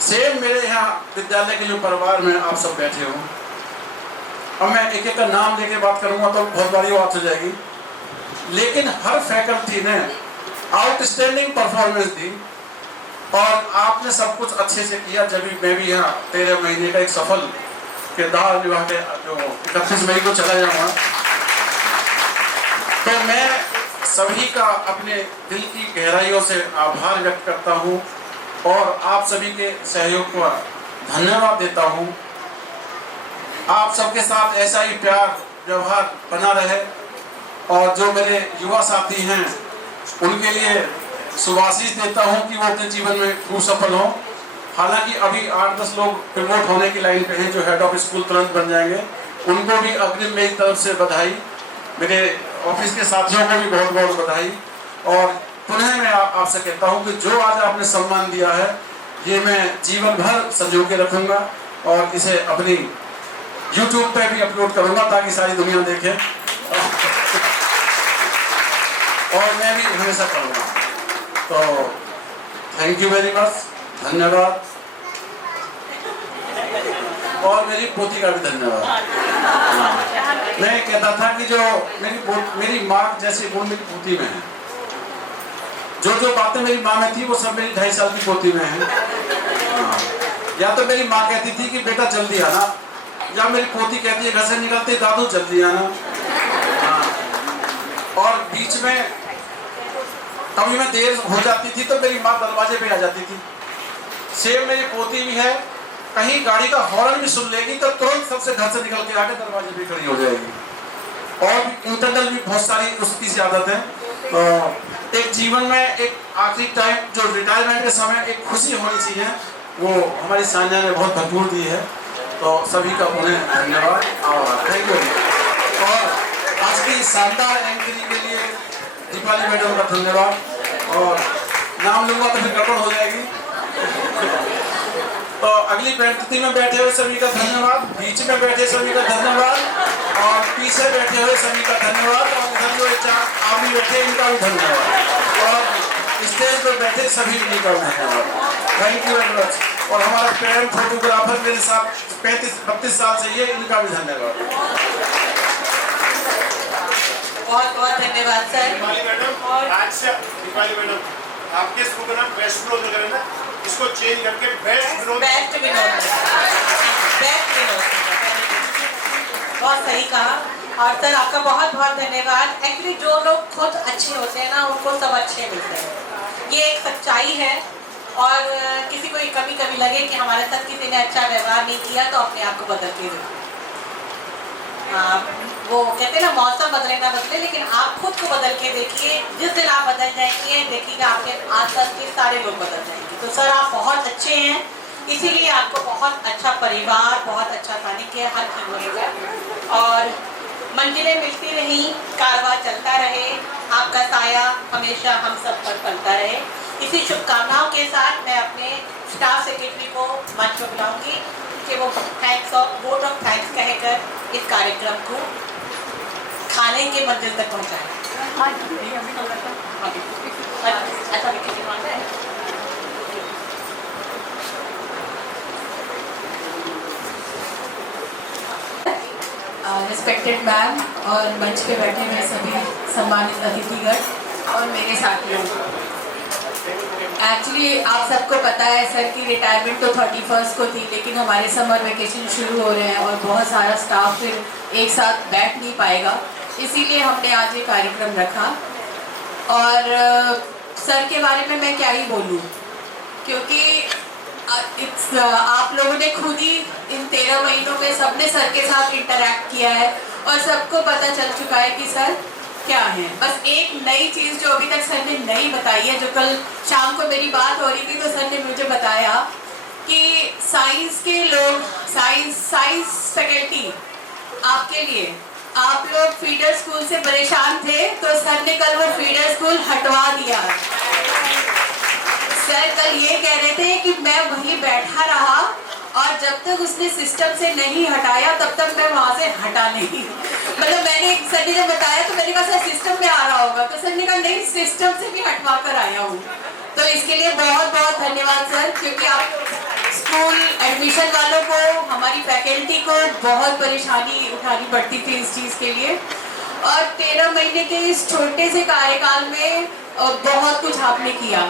सेम मेरे यहाँ विद्यालय के जो परिवार में आप सब बैठे हो, अब मैं एक का नाम लेके बात करूंगा तो बहुत बड़ी बात हो जाएगी, लेकिन हर फैकल्टी ने आउटस्टैंडिंग परफॉर्मेंस दी और आपने सब कुछ अच्छे से किया। जब भी मैं भी यहाँ 13 महीने का एक सफल किरदार निभा के जो 31 मई को चला जाऊँगा, तो मैं सभी का अपने दिल की गहराइयों से आभार व्यक्त करता हूँ। और आप सभी के सहयोग को धन्यवाद देता हूँ। आप सबके साथ ऐसा ही प्यार व्यवहार बना रहे और जो मेरे युवा साथी हैं उनके लिए शुभाशीष देता हूँ कि वो अपने जीवन में खूब सफल हों। हालांकि अभी 8-10 लोग प्रमोट होने की लाइन पे हैं जो हेड ऑफ स्कूल तुरंत बन जाएंगे, उनको भी अग्रिम मेरी तरफ से बधाई। मेरे ऑफिस के साथियों को भी बहुत बहुत बधाई। और पुनः मैं आपसे कहता हूँ कि जो आज आपने सम्मान दिया है ये मैं जीवन भर संजो के रखूँगा और इसे अपनी YouTube पे भी अपलोड करूँगा ताकि सारी दुनिया देखे और मैं भी हमेशा करूँगा। तो थैंक यू वेरी मच, धन्यवाद। और मेरी पोती का भी धन्यवाद। मैं कहता था कि जो मेरी माँ जैसे गुण मेरी पोती में है, जो बातें मेरी माँ में थी वो सब मेरी 2.5 साल की पोती में है। या तो मेरी माँ कहती थी कि बेटा जल्दी आना, या मेरी पोती कहती है घर से निकलते दादू जल्दी आना। और बीच में कभी मैं देर हो जाती थी तो मेरी माँ दरवाजे पे आ जाती थी। सेम मेरी पोती भी है, कहीं गाड़ी का हॉर्न भी सुन लेगी तो तुरंत सबसे घर से निकल के आके दरवाजे पे खड़ी हो जाएगी। और इंटरनल भी बहुत सारी उसकी सी आदत है। तो एक जीवन में एक आखिरी टाइम जो रिटायरमेंट के समय एक खुशी होनी चाहिए वो हमारी सान्या ने बहुत भरपूर दी है। तो सभी का उन्हें धन्यवाद, आभार, थैंक यू। और आज की शानदार एंकरिंग के लिए दीपाली मैडम का धन्यवाद। और नाम लूंगा तो फिर गड़बड़ हो जाएगी। तो अगली पंक्ति में बैठे हुए सभी का धन्यवाद, बीच में बैठे सभी का धन्यवाद और पीछे बैठे हुए सभी का धन्यवाद और इधर जो 4 आदमी बैठे इनका भी धन्यवाद और स्टेज पर बैठे सभी इनका भी धन्यवाद। Thank you very much. और हमारा पेरेंट फोटोग्राफर मेरे साथ 35-32 साल से ये, इनका भी धन्यवाद। बहुत बहुत धन्यवाद सर। दीपाली मैडम, आज से दीपाली मैडम आपके स्कूल का नाम बेस्ट विनोद नगर है ना, इसको चेंज करके बेस्ट विनोद बहुत सही कहा। और सर आपका बहुत बहुत धन्यवाद। एक्चुअली जो लोग खुद अच्छे होते हैं ना उनको सब अच्छे मिलते हैं, ये एक सच्चाई है। और किसी को कभी कभी लगे कि हमारे साथ किसी ने अच्छा व्यवहार नहीं किया तो अपने आप को बदल के देखो। वो कहते हैं ना मौसम बदले ना बदले, लेकिन आप खुद को बदल के देखिए। जिस दिन आप बदल जाएंगे देखिएगा आपके आसपास के सारे लोग बदल जाएंगे। तो सर आप बहुत अच्छे हैं, इसीलिए आपको बहुत अच्छा परिवार, बहुत अच्छा सानिध्य हर चीज मिलेगा और मंजिलें मिलती रही, कारवां चलता रहे, आपका साया हमेशा हम सब पर पलता रहे। इसी शुभकामनाओं के साथ मैं अपने स्टाफ सेक्रेटरी को मंच पर बुलाऊंगी कि वो वोट ऑफ थैंक्स कहकर इस कार्यक्रम को खाने के मंजिल तक पहुंचाएं। ऐसा भी किसी बात है। रिस्पेक्टेड मैम और मंच पे बैठे हुए सभी सम्मानित अतिथिगण और मेरे साथियों, एक्चुअली आप सबको पता है सर की रिटायरमेंट तो 31 को थी, लेकिन हमारे समर वेकेशन शुरू हो रहे हैं और बहुत सारा स्टाफ फिर एक साथ बैठ नहीं पाएगा, इसीलिए हमने आज ये कार्यक्रम रखा। और सर के बारे में मैं क्या ही बोलूँ, क्योंकि आप लोगों ने खुद ही इन 13 महीनों में सबने सर के साथ इंटरैक्ट किया है और सबको पता चल चुका है कि सर क्या है। बस एक नई चीज़ जो अभी तक सर ने नहीं बताई है, जो कल शाम को मेरी बात हो रही थी तो सर ने मुझे बताया कि साइंस के लोग, साइंस फैकल्टी आपके लिए, आप लोग फीडर स्कूल से परेशान थे तो सर ने कल वो फीडर स्कूल हटवा दिया। सर कल ये कह रहे थे कि मैं वहीं बैठा रहा और जब तक उसने सिस्टम से नहीं हटाया तब तक मैं वहाँ से हटा नहीं। मतलब मैंने सर ने जब बताया तो मैंने कहा सर सिस्टम में आ रहा होगा, तो सर ने कहा नहीं सिस्टम से भी हटवा कर आया हूँ। तो इसके लिए बहुत बहुत धन्यवाद सर, क्योंकि आप स्कूल एडमिशन वालों को, हमारी फैकल्टी को बहुत परेशानी उठानी पड़ती थी इस चीज़ के लिए। और 13 महीने के इस छोटे से कार्यकाल में बहुत कुछ आपने किया,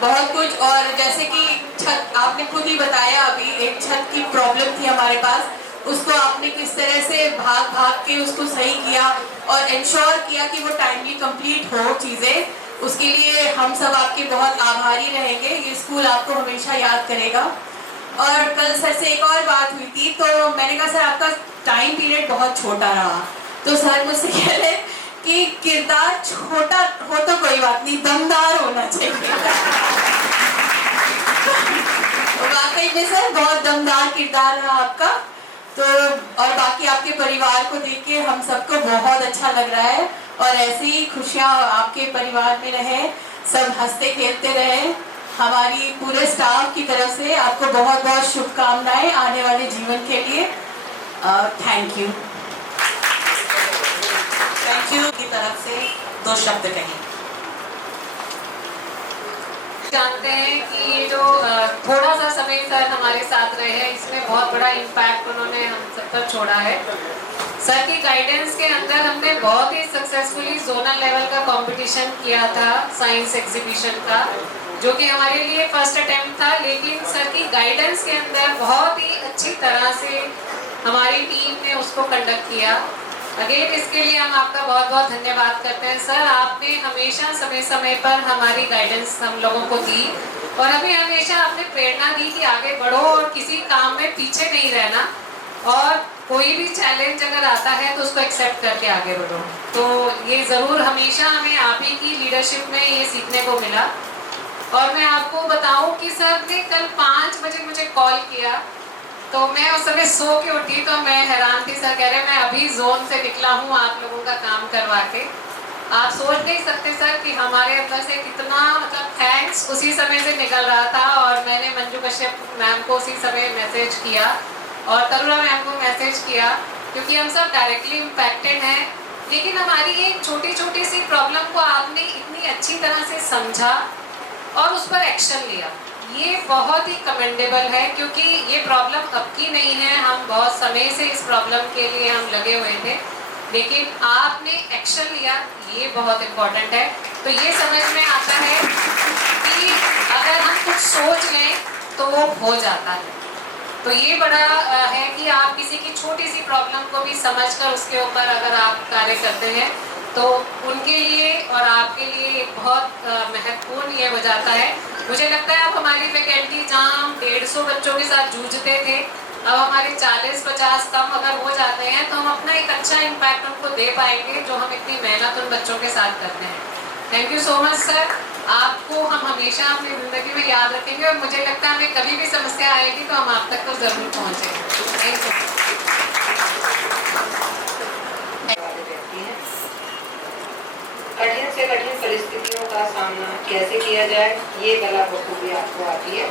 बहुत कुछ। और जैसे कि छत आपने खुद ही बताया, अभी एक छत की प्रॉब्लम थी हमारे पास, उसको आपने किस तरह से भाग के उसको सही किया और इंश्योर किया कि वो टाइमली कंप्लीट हो चीज़ें। उसके लिए हम सब आपके बहुत आभारी रहेंगे। ये स्कूल आपको हमेशा याद करेगा। और कल सर से एक और बात हुई थी, तो मैंने कहा सर आपका टाइम पीरियड बहुत छोटा रहा, तो सर मुझसे कह रहे कि किरदार छोटा हो तो कोई बात नहीं, दमदार होना चाहिए। वाकई में सर बहुत दमदार किरदार रहा आपका। तो और बाकी आपके परिवार को देख के हम सबको बहुत अच्छा लग रहा है, और ऐसे ही खुशियाँ आपके परिवार में रहे, सब हंसते खेलते रहे। हमारी पूरे स्टाफ की तरफ से आपको बहुत बहुत शुभकामनाएं आने वाले जीवन के लिए। Thank you. थैंक यू की तरफ से 2 शब्द कहें। जानते हैं कि ये जो थोड़ा सा समय सर हमारे साथ रहे हैं, इसमें बहुत बड़ा इम्पैक्ट उन्होंने हम सब पर छोड़ा है। सर की गाइडेंस के अंदर हमने बहुत ही सक्सेसफुली जोनल लेवल का कंपटीशन किया था, साइंस एग्जीबिशन का, जो कि हमारे लिए फर्स्ट अटेम्प्ट था। लेकिन सर की गाइडेंस के अंदर बहुत ही अच्छी तरह से हमारी टीम ने उसको कंडक्ट किया। अगेन इसके लिए हम आपका बहुत बहुत धन्यवाद करते हैं सर। आपने हमेशा समय समय पर हमारी गाइडेंस हम लोगों को दी, और हमें हमेशा आपने प्रेरणा दी कि आगे बढ़ो और किसी काम में पीछे नहीं रहना, और कोई भी चैलेंज अगर आता है तो उसको एक्सेप्ट करके आगे बढ़ो। तो ये ज़रूर हमेशा हमें आप ही की लीडरशिप में ये सीखने को मिला। और मैं आपको बताऊं कि सर ने कल 5 बजे मुझे कॉल किया, तो मैं उस समय सो के उठी, तो मैं हैरान थी। सर कह रहे मैं अभी जोन से निकला हूँ आप लोगों का काम करवा के। आप सोच नहीं सकते सर कि हमारे अंदर से कितना मतलब थैंक्स उसी समय से निकल रहा था। और मैंने मंजू कश्यप मैम को उसी समय मैसेज किया और तरुणा मैम को मैसेज किया, क्योंकि हम सब डायरेक्टली इम्पैक्टेड हैं। लेकिन हमारी ये छोटी छोटी सी प्रॉब्लम को आपने इतनी अच्छी तरह से समझा और उस पर एक्शन लिया, ये बहुत ही कमेंडेबल है। क्योंकि ये प्रॉब्लम अब की नहीं है, हम बहुत समय से इस प्रॉब्लम के लिए हम लगे हुए थे, लेकिन आपने एक्शन लिया, ये बहुत इम्पोर्टेंट है। तो ये समझ में आता है कि अगर हम कुछ सोच लें तो वो हो जाता है। तो ये बड़ा है कि आप किसी की छोटी सी प्रॉब्लम को भी समझकर उसके ऊपर अगर आप कार्य करते हैं तो उनके लिए और आपके लिए बहुत महत्वपूर्ण ये हो जाता है। मुझे लगता है अब हमारी फैकल्टी जहाँ हम 150 बच्चों के साथ जूझते थे, अब हमारे 40-50 कम अगर हो जाते हैं तो हम अपना एक अच्छा इम्पैक्ट उनको दे पाएंगे, जो हम इतनी मेहनत उन बच्चों के साथ करते हैं। Thank you so much sir, आपको हम हमेशा अपनी ज़िंदगी में याद रखेंगे, और मुझे लगता है हमें कभी भी समस्या आएगी तो हम आप तक तो ज़रूर पहुँचेंगे। Thank you. कठिन से कठिन परिस्थितियों का सामना कैसे किया जाए, ये कला बखूबी आपको आती है।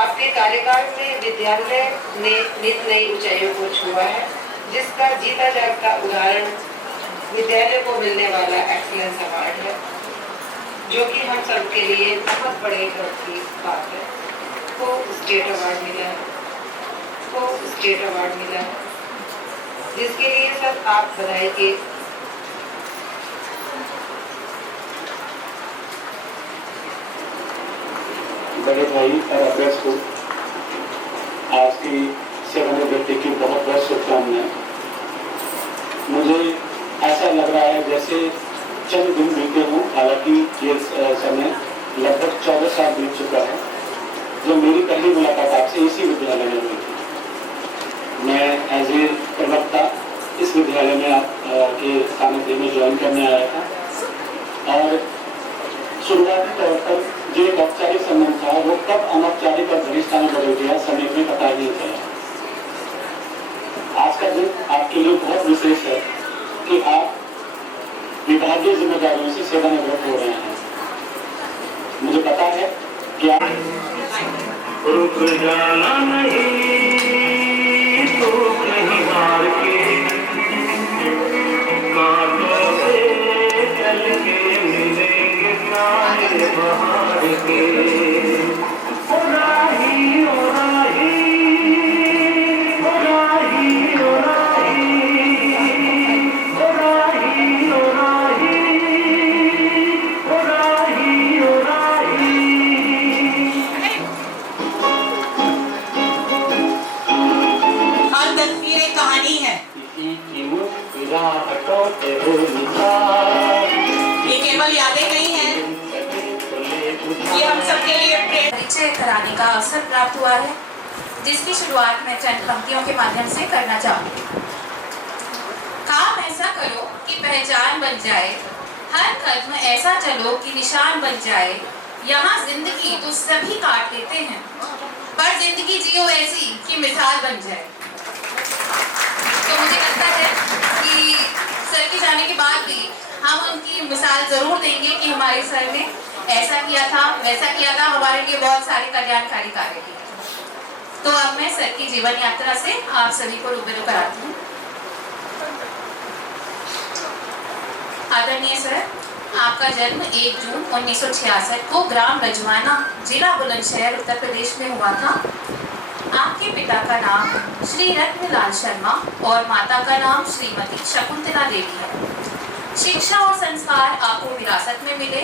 आपके कार्यकाल में विद्यालय ने नित नई ऊंचाइयों को छुआ है, जिसका जीता जागता उदाहरण विद्यालय को मिलने वाला एक्सीलेंस अवार्ड है, जो कि हम सबके लिए बहुत बड़े गर्व की बात है। को स्टेट अवार्ड मिला है, जिसके लिए सब आप बधाई के बड़े भाई और अभ्यास को आज की सेवानिवृत्ति की बहुत बहुत शुभकामनाएं। मुझे ऐसा लग रहा है जैसे चंद दिन बीते हों, हालांकि ये समय लगभग 14 साल बीत चुका है। जो मेरी पहली मुलाकात आपसे इसी विद्यालय में हुई थी। मैं एज ए प्रवक्ता इस विद्यालय में आपके सानिध्य में ज्वाइन करने आया था, और शुरुआती तौर पर जो एक औपचारिक संबंध था वो कब अनौपचारिक और घनिष्ठता में बदल गया, समय में पता ही नहीं चला। आज का दिन आपके लिए बहुत विशेष है कि आप विभागीय जिम्मेदारियों से सेवानिवृत्त हो रहे हैं। मुझे पता है कि आप रुक जाना नहीं, तो नहीं हार के कांटों से चल के मिलेंगे सारे बहार के। ओ राही, ओ राही, ओ राही, ओ राही, ओ राही, ओ राही, ओ राही, ओ राही। हर तस्वीर एक कहानी है। किसी की मुस्कुराहटों से केवल यादें नहीं हैं, ये हम सबके लिए परिचय कराने का अवसर प्राप्त हुआ है, जिसकी शुरुआत मैं चंद पंक्तियों के माध्यम से करना चाहूँगी। काम ऐसा करो कि पहचान बन जाए, हर कदम ऐसा चलो कि निशान बन जाए। यहाँ जिंदगी तो सभी काट लेते हैं, पर जिंदगी जियो ऐसी कि मिसाल बन जाए। तो मुझे लगता है कि सर के जाने के बाद भी हम उनकी मिसाल जरूर देंगे कि हमारे सर ने ऐसा किया था, वैसा किया था, हमारे लिए बहुत सारे कल्याणकारी कार्य किए। तो अब मैं सर की जीवन यात्रा से आप सभी को रूबरू कराती हूँ। आदरणीय सर, आपका जन्म 1 जून 1966 को ग्राम रजवाना, जिला बुलंदशहर, उत्तर प्रदेश में हुआ था। आपके पिता का नाम श्री रत्नलाल शर्मा और माता का नाम श्रीमती शकुंतला देवी है। शिक्षा और संस्कार आपको विरासत में मिले,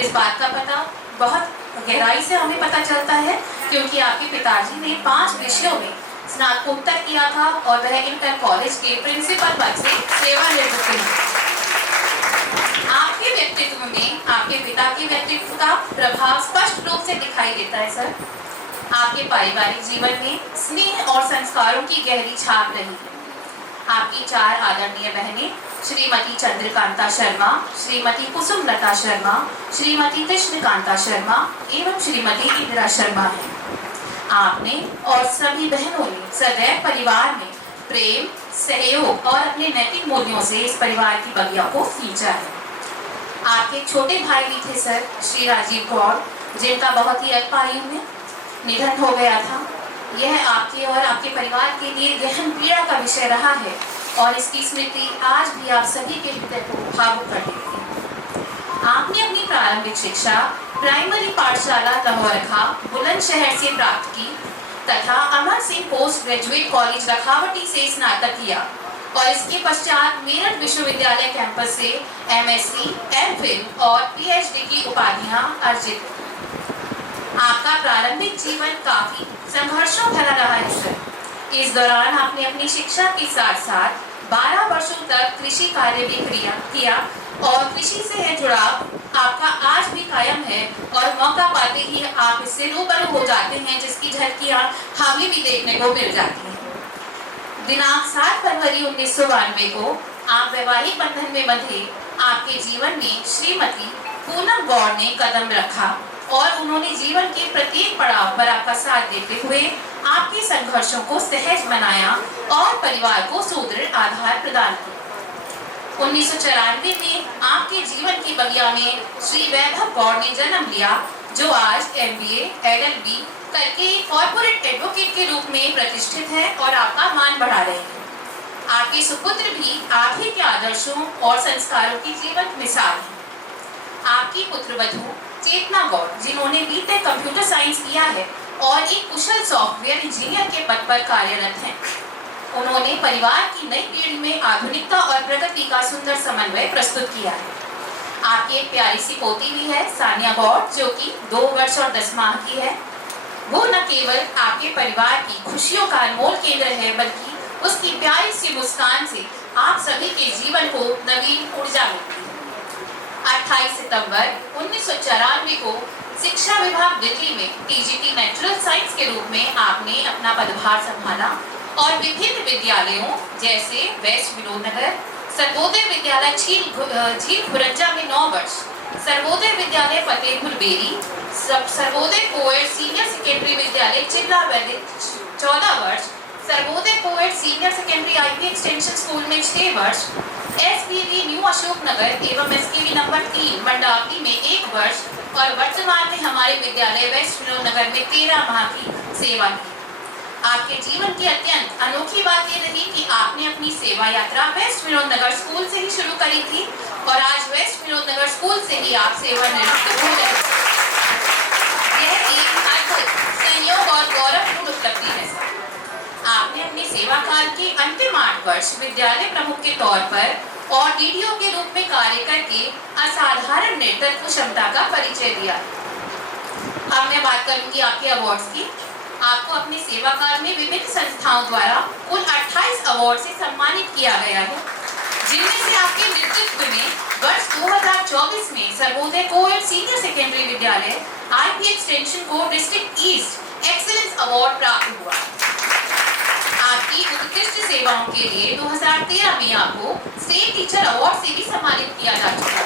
इस बात का पता बहुत गहराई से हमें पता चलता है, क्योंकि आपके पिताजी ने 5 विषयों में स्नातकोत्तर किया था और वह इंटर कॉलेज के प्रिंसिपल पद से सेवानिवृत्त हैं। आपके व्यक्तित्व में आपके पिता के व्यक्तित्व का प्रभाव स्पष्ट रूप से दिखाई देता है सर। आपके पारिवारिक जीवन में स्नेह और संस्कारों की गहरी छाप रही है। आपकी 4 आदरणीय बहनें श्रीमती चंद्रकांता शर्मा, श्रीमती कुसुमलता शर्मा, श्रीमती कृष्णकांता शर्मा एवं श्रीमती इंदिरा शर्मा हैं। आपने और सभी बहनों ने सदैव परिवार में प्रेम, सहयोग और अपने नैतिक मूल्यों से इस परिवार की बगिया को सींचा है। आपके छोटे भाई भी थे सर, श्री राजीव गौड़, जिनका बहुत ही अल्प आयु में निधन हो गया था। यह आपके और आपके परिवार के लिए गहन पीड़ा का विषय रहा है और इसकी स्मृति आज भी आप सभी के हृदय को भावुक कर देती है। आपने अपनी प्रारंभिक शिक्षा प्राइमरी पाठशाला लहौरखा, बुलंदशहर से प्राप्त की तथा Amar Singh post graduate college रखावटी से स्नातक किया और इसके पश्चात मेरठ विश्वविद्यालय कैंपस से MSc, MPhil और PhD की उपाधियां अर्जित। आपका प्रारंभिक जीवन काफी संघर्षों भरा रहा है सर। इस दौरान आपने अपनी शिक्षा के साथ साथ 12 वर्षों तक कृषि कार्य भी किया और कृषि से है जुड़ाव आपका आज भी कायम है और मौका पाते ही आप इससे रूबरू हो जाते हैं, जिसकी झलकियां हमें भी देखने को मिल जाती हैं। दिनांक 7 फरवरी 1992 को आप वैवाहिक बंधन में बंधे। आपके जीवन में श्रीमती पूनम गौड़ ने कदम रखा और उन्होंने जीवन के प्रत्येक पड़ाव पर आपका साथ देते हुए आपके संघर्षों को सहज बनाया और परिवार को सुदृढ़ आधार प्रदान किया। 1994 में आपके जीवन की बगिया में श्री वैभव गौड़ ने जन्म लिया, जो आज MBA, LLB करके कॉर्पोरेट एडवोकेट के रूप में प्रतिष्ठित है और आपका मान बढ़ा रहे हैं। आपके सुपुत्र भी आप ही के आदर्शों और संस्कारों की जीवंत मिसाल है। आपकी पुत्रवधू चेतना गौड़, जिन्होंने BTech कंप्यूटर साइंस किया है और एक कुशल सॉफ्टवेयर इंजीनियर के पद पर कार्यरत हैं। उन्होंने परिवार की नई पीढ़ी में आधुनिकता और प्रगति का सुंदर समन्वय प्रस्तुत किया है। आपकी एक प्यारी सी पोती भी है, सानिया गौड़, जो कि 2 वर्ष और 10 माह की है। वो न केवल आपके परिवार की खुशियों का अनमोल केंद्र है, बल्कि उसकी प्यारी सी मुस्कान से आप सभी के जीवन को नवीन ऊर्जा मिलती है। 28 सितंबर 1994 को शिक्षा विभाग दिल्ली में TGT नेचुरल साइंस के रूप में आपने अपना पदभार संभाला और विभिन्न विद्यालयों जैसे वेस्ट विनोदनगर, सर्वोदय विद्यालय झील खुरंजा में 9 वर्ष, Sarvodaya Vidyalaya Fatehpur Beri, Sarvodaya coed senior secondary Vidyalaya Chilla valley 14 वर्ष, Sarvodaya coed senior secondary IP extension school में 6 वर्ष, SPV न्यू अशोकनगर एवं SKV नंबर 3 मंडावली में 1 वर्ष और वर्तमान में हमारे विद्यालय वेस्ट विनोदनगर में 13 माह की सेवा की। आपके जीवन की अत्यंत अनोखी बात यह रही कि आपने अपनी सेवा यात्रा वेस्ट विनोदनगर स्कूल से ही शुरू करी थी और आज वेस्ट विनोदनगर स्कूल से ही आप सेवानिवृत्त हो गए। यह एक अद्भुत संयोग और गौरवपूर्ण उपलब्धि है सर। आपने अपने सेवा काल के अंतिम 8 वर्ष विद्यालय प्रमुख के तौर पर और DDO के रूप में कार्य करके असाधारण नेतृत्व क्षमता का परिचय दिया। अब मैं बात करूंगी आपके अवार्ड्स की। आपको अपने सेवा काल में विभिन्न संस्थाओं द्वारा कुल 28 अवार्ड से सम्मानित किया गया है। जिनमें से आपके नेतृत्व में वर्ष 2024 में सर्वोदय कोएड सीनियर सेकेंडरी विद्यालय IP extension code district east excellence award प्राप्त हुआ। आपकी उत्कृष्ट सेवाओं के लिए 2013 में आपको स्टेट टीचर अवार्ड से भी सम्मानित किया जा चुका है।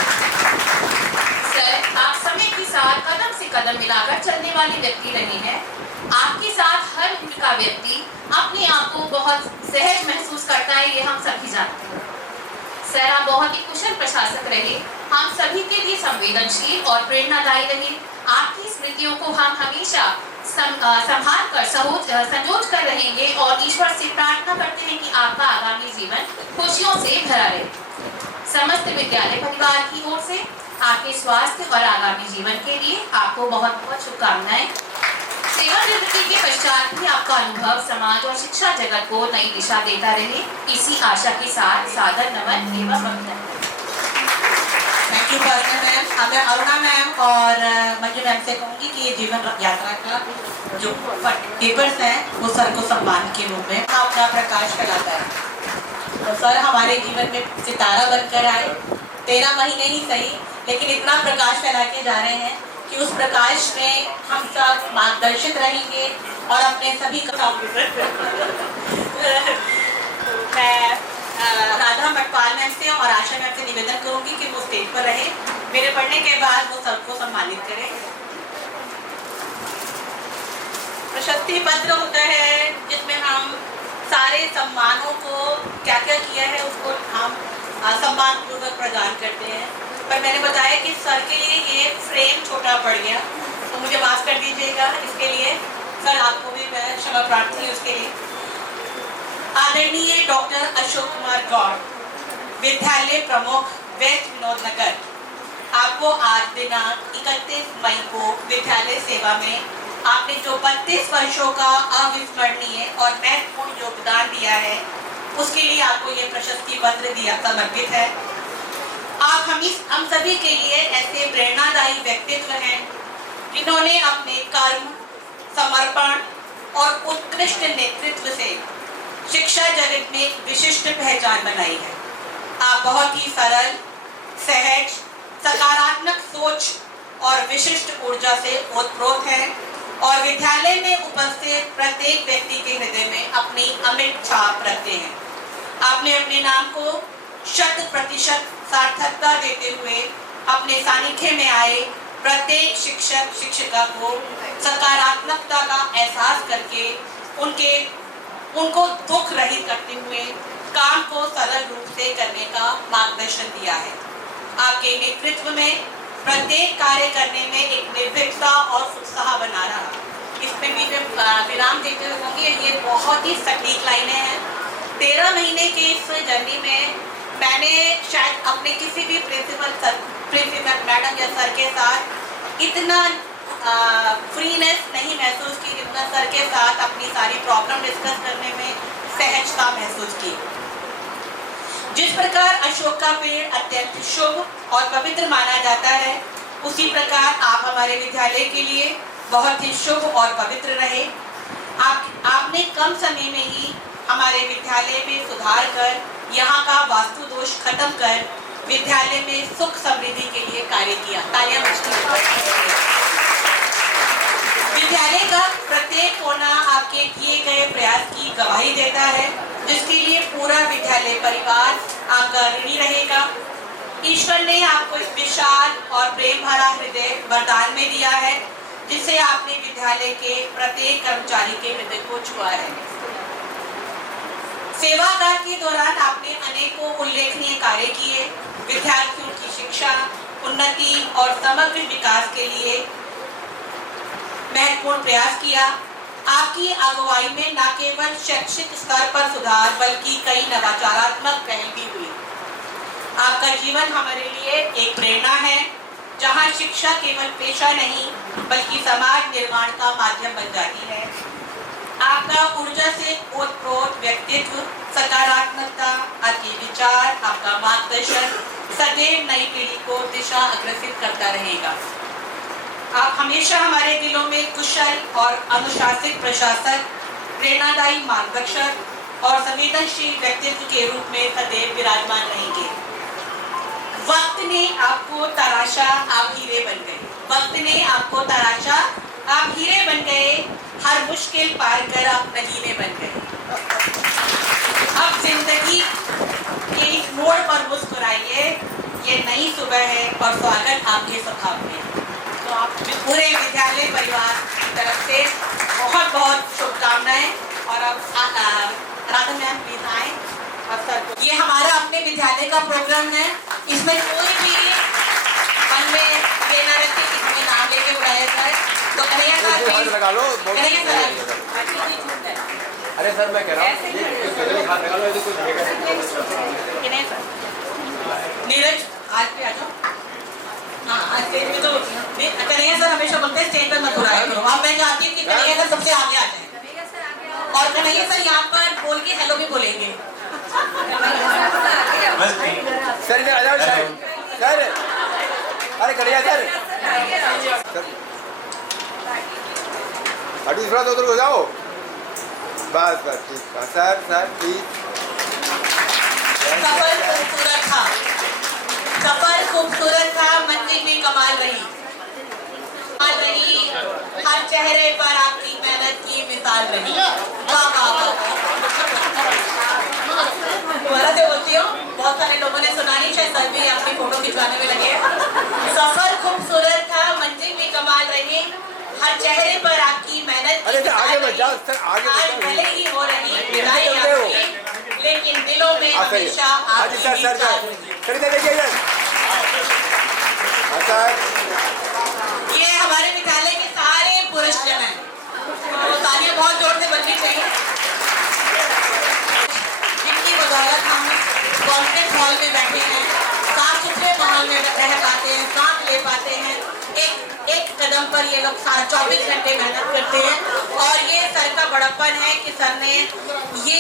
सर, आप समय के साथ कदम से कदम मिलाकर चलने वाले व्यक्ति रहे हैं। आपके साथ हर उम्र का व्यक्ति अपने आप को बहुत सहज महसूस करता है, ये हम सभी जानते हैं। सर, आप बहुत ही कुशल प्रशासक रहे, हम सभी के लिए संवेदनशील और प्रेरणादायी रहे। आपकी स्मृतियों को हम हमेशा संभाल कर संजोच कर रहेंगे और ईश्वर से प्रार्थना करते हैं कि आपका आगामी जीवन खुशियों से भरा रहे। समस्त विद्यालय परिवार की ओर से आपके स्वास्थ्य और आगामी जीवन के लिए आपको बहुत बहुत शुभकामनाएं। सेवानिवृत्ति के पश्चात भी आपका अनुभव समाज और शिक्षा जगत को नई दिशा देता रहे, इसी आशा के साथ सादर नमन एवं अभिनंदन। Thank you personal ma'am. अब मैं अरुणा मैम और मंजू मैम से कहूँगी कि ये जीवन यात्रा का जो पेपर्स हैं वो सर को सम्मान के रूप में अपना प्रकाश फैलाता है। तो सर हमारे जीवन में सितारा बनकर आए, 13 महीने ही सही लेकिन इतना प्रकाश फैला के जा रहे हैं कि उस प्रकाश में हम सब मार्गदर्शित रहेंगे और अपने सभी मैं राधा मटपाल मैम से और आशा मैम से निवेदन करूंगी कि वो स्टेज पर रहे, मेरे पढ़ने के बाद वो सबको सम्मानित करें। प्रशस्ति पत्र होता है जिसमें हम सारे सम्मानों को क्या क्या किया है उसको हम सम्मान पूर्वक प्रदान करते हैं, पर मैंने बताया कि सर के लिए ये फ्रेम छोटा पड़ गया तो मुझे माफ कर दीजिएगा। इसके लिए सर आपको भी मैं क्षमा प्रार्थी हूँ उसके लिए। आदरणीय डॉक्टर अशोक कुमार गौड़, विद्यालय प्रमुख वेस्ट विनोद नगर, आपको आज दिनांक 31 मई को विद्यालय सेवा में आपने जो 32 वर्षों का अविस्मरणीय और महत्वपूर्ण योगदान दिया है उसके लिए आपको ये प्रशस्ति पत्र दिया समर्पित है। आप हम सभी के लिए ऐसे प्रेरणादायी व्यक्तित्व हैं जिन्होंने अपने कर्म, समर्पण और उत्कृष्ट नेतृत्व से शिक्षा जगत में विशिष्ट पहचान बनाई है। आप बहुत ही सरल, सहज, सकारात्मक सोच और विशिष्ट ऊर्जा से ओतप्रोत हैं और विद्यालय में उपस्थित प्रत्येक व्यक्ति के हृदय में अपनी अमिट छाप रखते हैं। आपने अपने नाम को 100% सार्थकता देते हुए अपने सानिध्य में आए प्रत्येक शिक्षक शिक्षिका को सकारात्मकता का एहसास करके उनको दुख रहित करते हुए काम को सरल रूप से करने का मार्गदर्शन दिया है। आपके नेतृत्व में प्रत्येक कार्य करने में एक निर्भीकता और उत्साह बना रहा। इसमें भी मैं विराम देते हुए कहूँगी ये बहुत ही सटीक लाइनें हैं। 13 महीने के इस जर्नी में मैंने शायद अपने किसी भी प्रिंसिपल मैडम या सर के साथ इतना फ्रीनेस नहीं महसूस की जितना सर के साथ अपनी सारी प्रॉब्लम डिस्कस करने में सहजता महसूस की। जिस प्रकार अशोक का पेड़ अत्यंत शुभ और पवित्र माना जाता है उसी प्रकार आप हमारे विद्यालय के लिए बहुत ही शुभ और पवित्र रहे। आपने कम समय में ही हमारे विद्यालय में सुधार कर यहाँ का वास्तु दोष खत्म कर विद्यालय में सुख समृद्धि के लिए कार्य किया। तालियां बजती। विद्यालय का प्रत्येक कोना आपके किए गए प्रयास की गवाही देता है, जिसके लिए पूरा विद्यालय परिवार आपका ऋणी रहेगा। ईश्वर ने आपको इस विशाल और प्रेम भरा हृदय वरदान में दिया है, जिससे आपने विद्यालय के प्रत्येक कर्मचारी के हृदय को छुआ है। सेवा काल के दौरान आपने अनेकों उल्लेखनीय कार्य किए। विद्यार्थियों की शिक्षा, उन्नति और समग्र विकास के लिए महत्वपूर्ण प्रयास किया। आपकी अगुवाई में न केवल शैक्षिक स्तर पर सुधार बल्कि कई नवाचारात्मक पहल भी हुई। आपका जीवन हमारे लिए एक प्रेरणा है, जहां शिक्षा केवल पेशा नहीं बल्कि समाज निर्माण का माध्यम बन जाती है। आपका ऊर्जा से ओतप्रोत व्यक्तित्व, सकारात्मकता, आपके विचार, आपका मार्गदर्शन सदैव नई पीढ़ी को दिशा अग्रसित करता रहेगा। आप हमेशा हमारे दिलों में कुशल और अनुशासित प्रशासक, प्रेरणादायी मार्गदर्शक और संवेदनशील व्यक्तित्व के रूप में सदैव विराजमान रहेंगे। वक्त ने आपको तराशा, आप हीरे बन गए। वक्त ने आपको तराशा, आप हीरे बन गए। हर मुश्किल पार कर आप नगीने बन गए। अब जिंदगी के इस मोड़ पर मुस्कुराइए, ये नई सुबह है और स्वागत आपके स्वभाव में। तो आप पूरे विद्यालय परिवार की तरफ से बहुत बहुत शुभकामनाएं। और अब राधा मैम प्लीज आए। ये हमारा अपने विद्यालय का प्रोग्राम है, इसमें कोई भी मन में ये ना रखे कि हमें नाम लेके बुलाया जाए। तो कन्हैया सर लगा लो, कन्हैया सर, अरे सर मैं कह रहा हूँ हाथ लगा लो, ऐसे कुछ कन्हैया सर, नीरज आज पे आ जाओ। हाँ आज स्टेज पे तो कन्हैया सर हमेशा बोलते हैं स्टेज पर मत बुलाया करो। अब मैं चाहती हूँ कि कन्हैया सर सबसे आगे आ जाए और कन्हैया सर यहाँ पर बोल के हेलो भी बोलेंगे। सर इधर आ जाओ सर। सर अरे कन्हैया सर, अभी थोड़ा उधर हो जाओ। बस बस ठीक है सर। Sir please. सफर खूबसूरत था, सफर खूबसूरत था, मंजिल में कमाल रही। हर चेहरे पर आपकी मेहनत की मिसाल रही। वाह वाह वाह। दोबारा से बोलती हूँ, बहुत सारे लोगों ने सुना नहीं, शायद सर भी अपनी फोटो खिंचवाने में लगे। सफर खूबसूरत था, मंजिल में कमाल रही। हर चेहरे पर आपकी मेहनत की आगे बढ़ जाओ सर, आगे आज भले ही हो रही विदाई आपकी, लेकिन दिलों में हमेशा आपकी सर ये हमारे विद्यालय के सारे पुरुष जन हैं, तो तालियां बहुत जोर से बजनी चाहिए। जिनकी बदौलत हम कॉन्फ्रेंस हॉल में बैठे हैं, साफ सुथरे माहौल में रह पाते हैं, सांस ले पाते हैं। एक कदम पर ये लोग 24 घंटे मेहनत करते हैं और ये सर का बड़प्पन है कि सर ने ये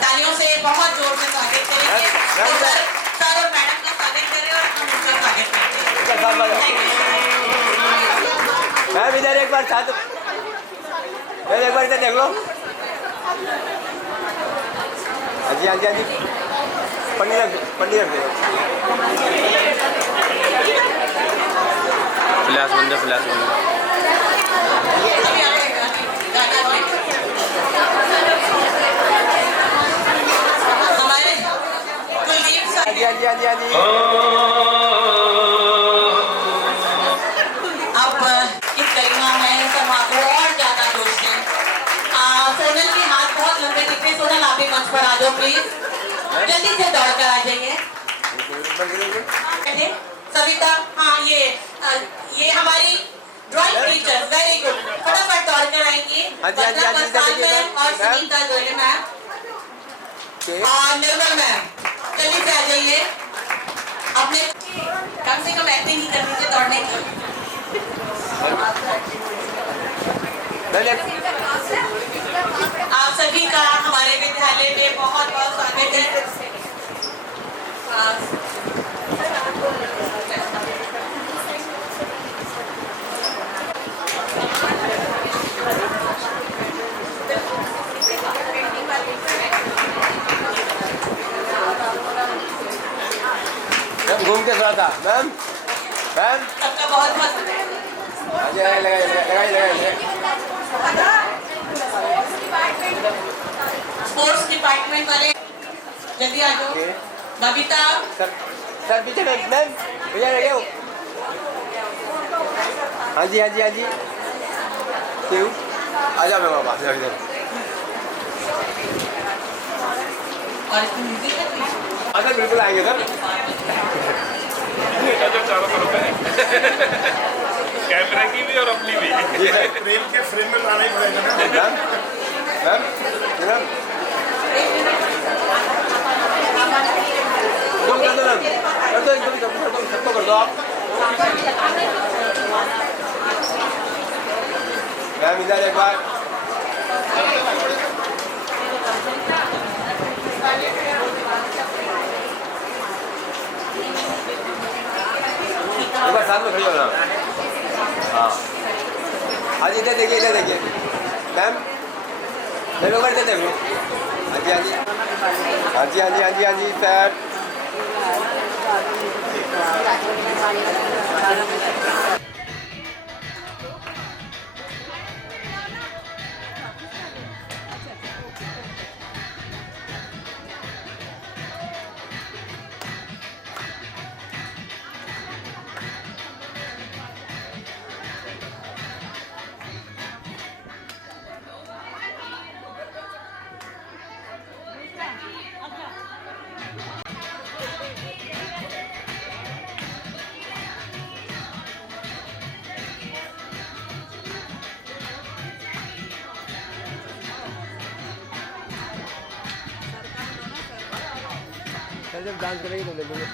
तालियों से बहुत जोर से स्वागत करेंगे। तो सर और मैडम का स्वागत करें और हम उनका स्वागत करते हैं। मैम इधर एक बार साथ, एक बार इधर देख लो। हाँ जी हाँ जी हाँ जी, पन्नी रख दो। फ्लैश बंद है, फ्लैश बंद है। अब इस करीमा में समा को और ज्यादा जोश से सोनल के हाथ बहुत लंबे दिखते। सोनल आप भी मंच पर आ जाओ प्लीज, जल्दी से दौड़ कर आ जाइए। सविता, हाँ ये हमारी ड्राइंग टीचर, वेरी गुड, फटाफट दौड़ कर आएंगी। और सुनीता गोयल मैम और निर्मल मैम, जल्दी से आ जाइए। अपने कम से कम एक्टिंग ही कर दीजिए दौड़ने की। आप सभी का हमारे विद्यालय में बहुत बहुत स्वागत है। घूम के थोड़ा सा मैम मैम सबका बहुत बहुत स्पोर्ट्स डिपार्टमेंट वाले जल्दी आ जाओ। बबीता सर पीछे मैम भैया रह गए। हाँ जी हाँ जी हाँ जी क्यों आ जाओ मैम आप इधर। सर बिल्कुल आएंगे सर। चारों तरफ है कैमरे की भी और अपनी भी। प्रेम के फ्रेम में लाना ही पड़ेगा ना मैम मैम मैम कर दो मैम कर दो एकदम सबको कर दो आप। मैम इधर एक बार एक बार साथ में खड़ी हो ना। हाँ हाँ जी इधर देखिए मैम मेरे ऊपर देते हुए। हाँ जी हाँ जी हाँ जी हाँ जी हाँ जी हाँ जी सर। जब डांस करेगी तो ले लेंगे।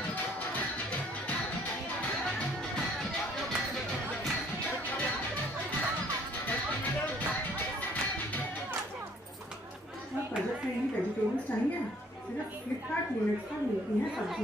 बजट फ्रेंडली वेजिटेबल्स चाहिए, सिर्फ फ्लिपकार्ट लिमिट्स पर मिलती हैं सब्जी।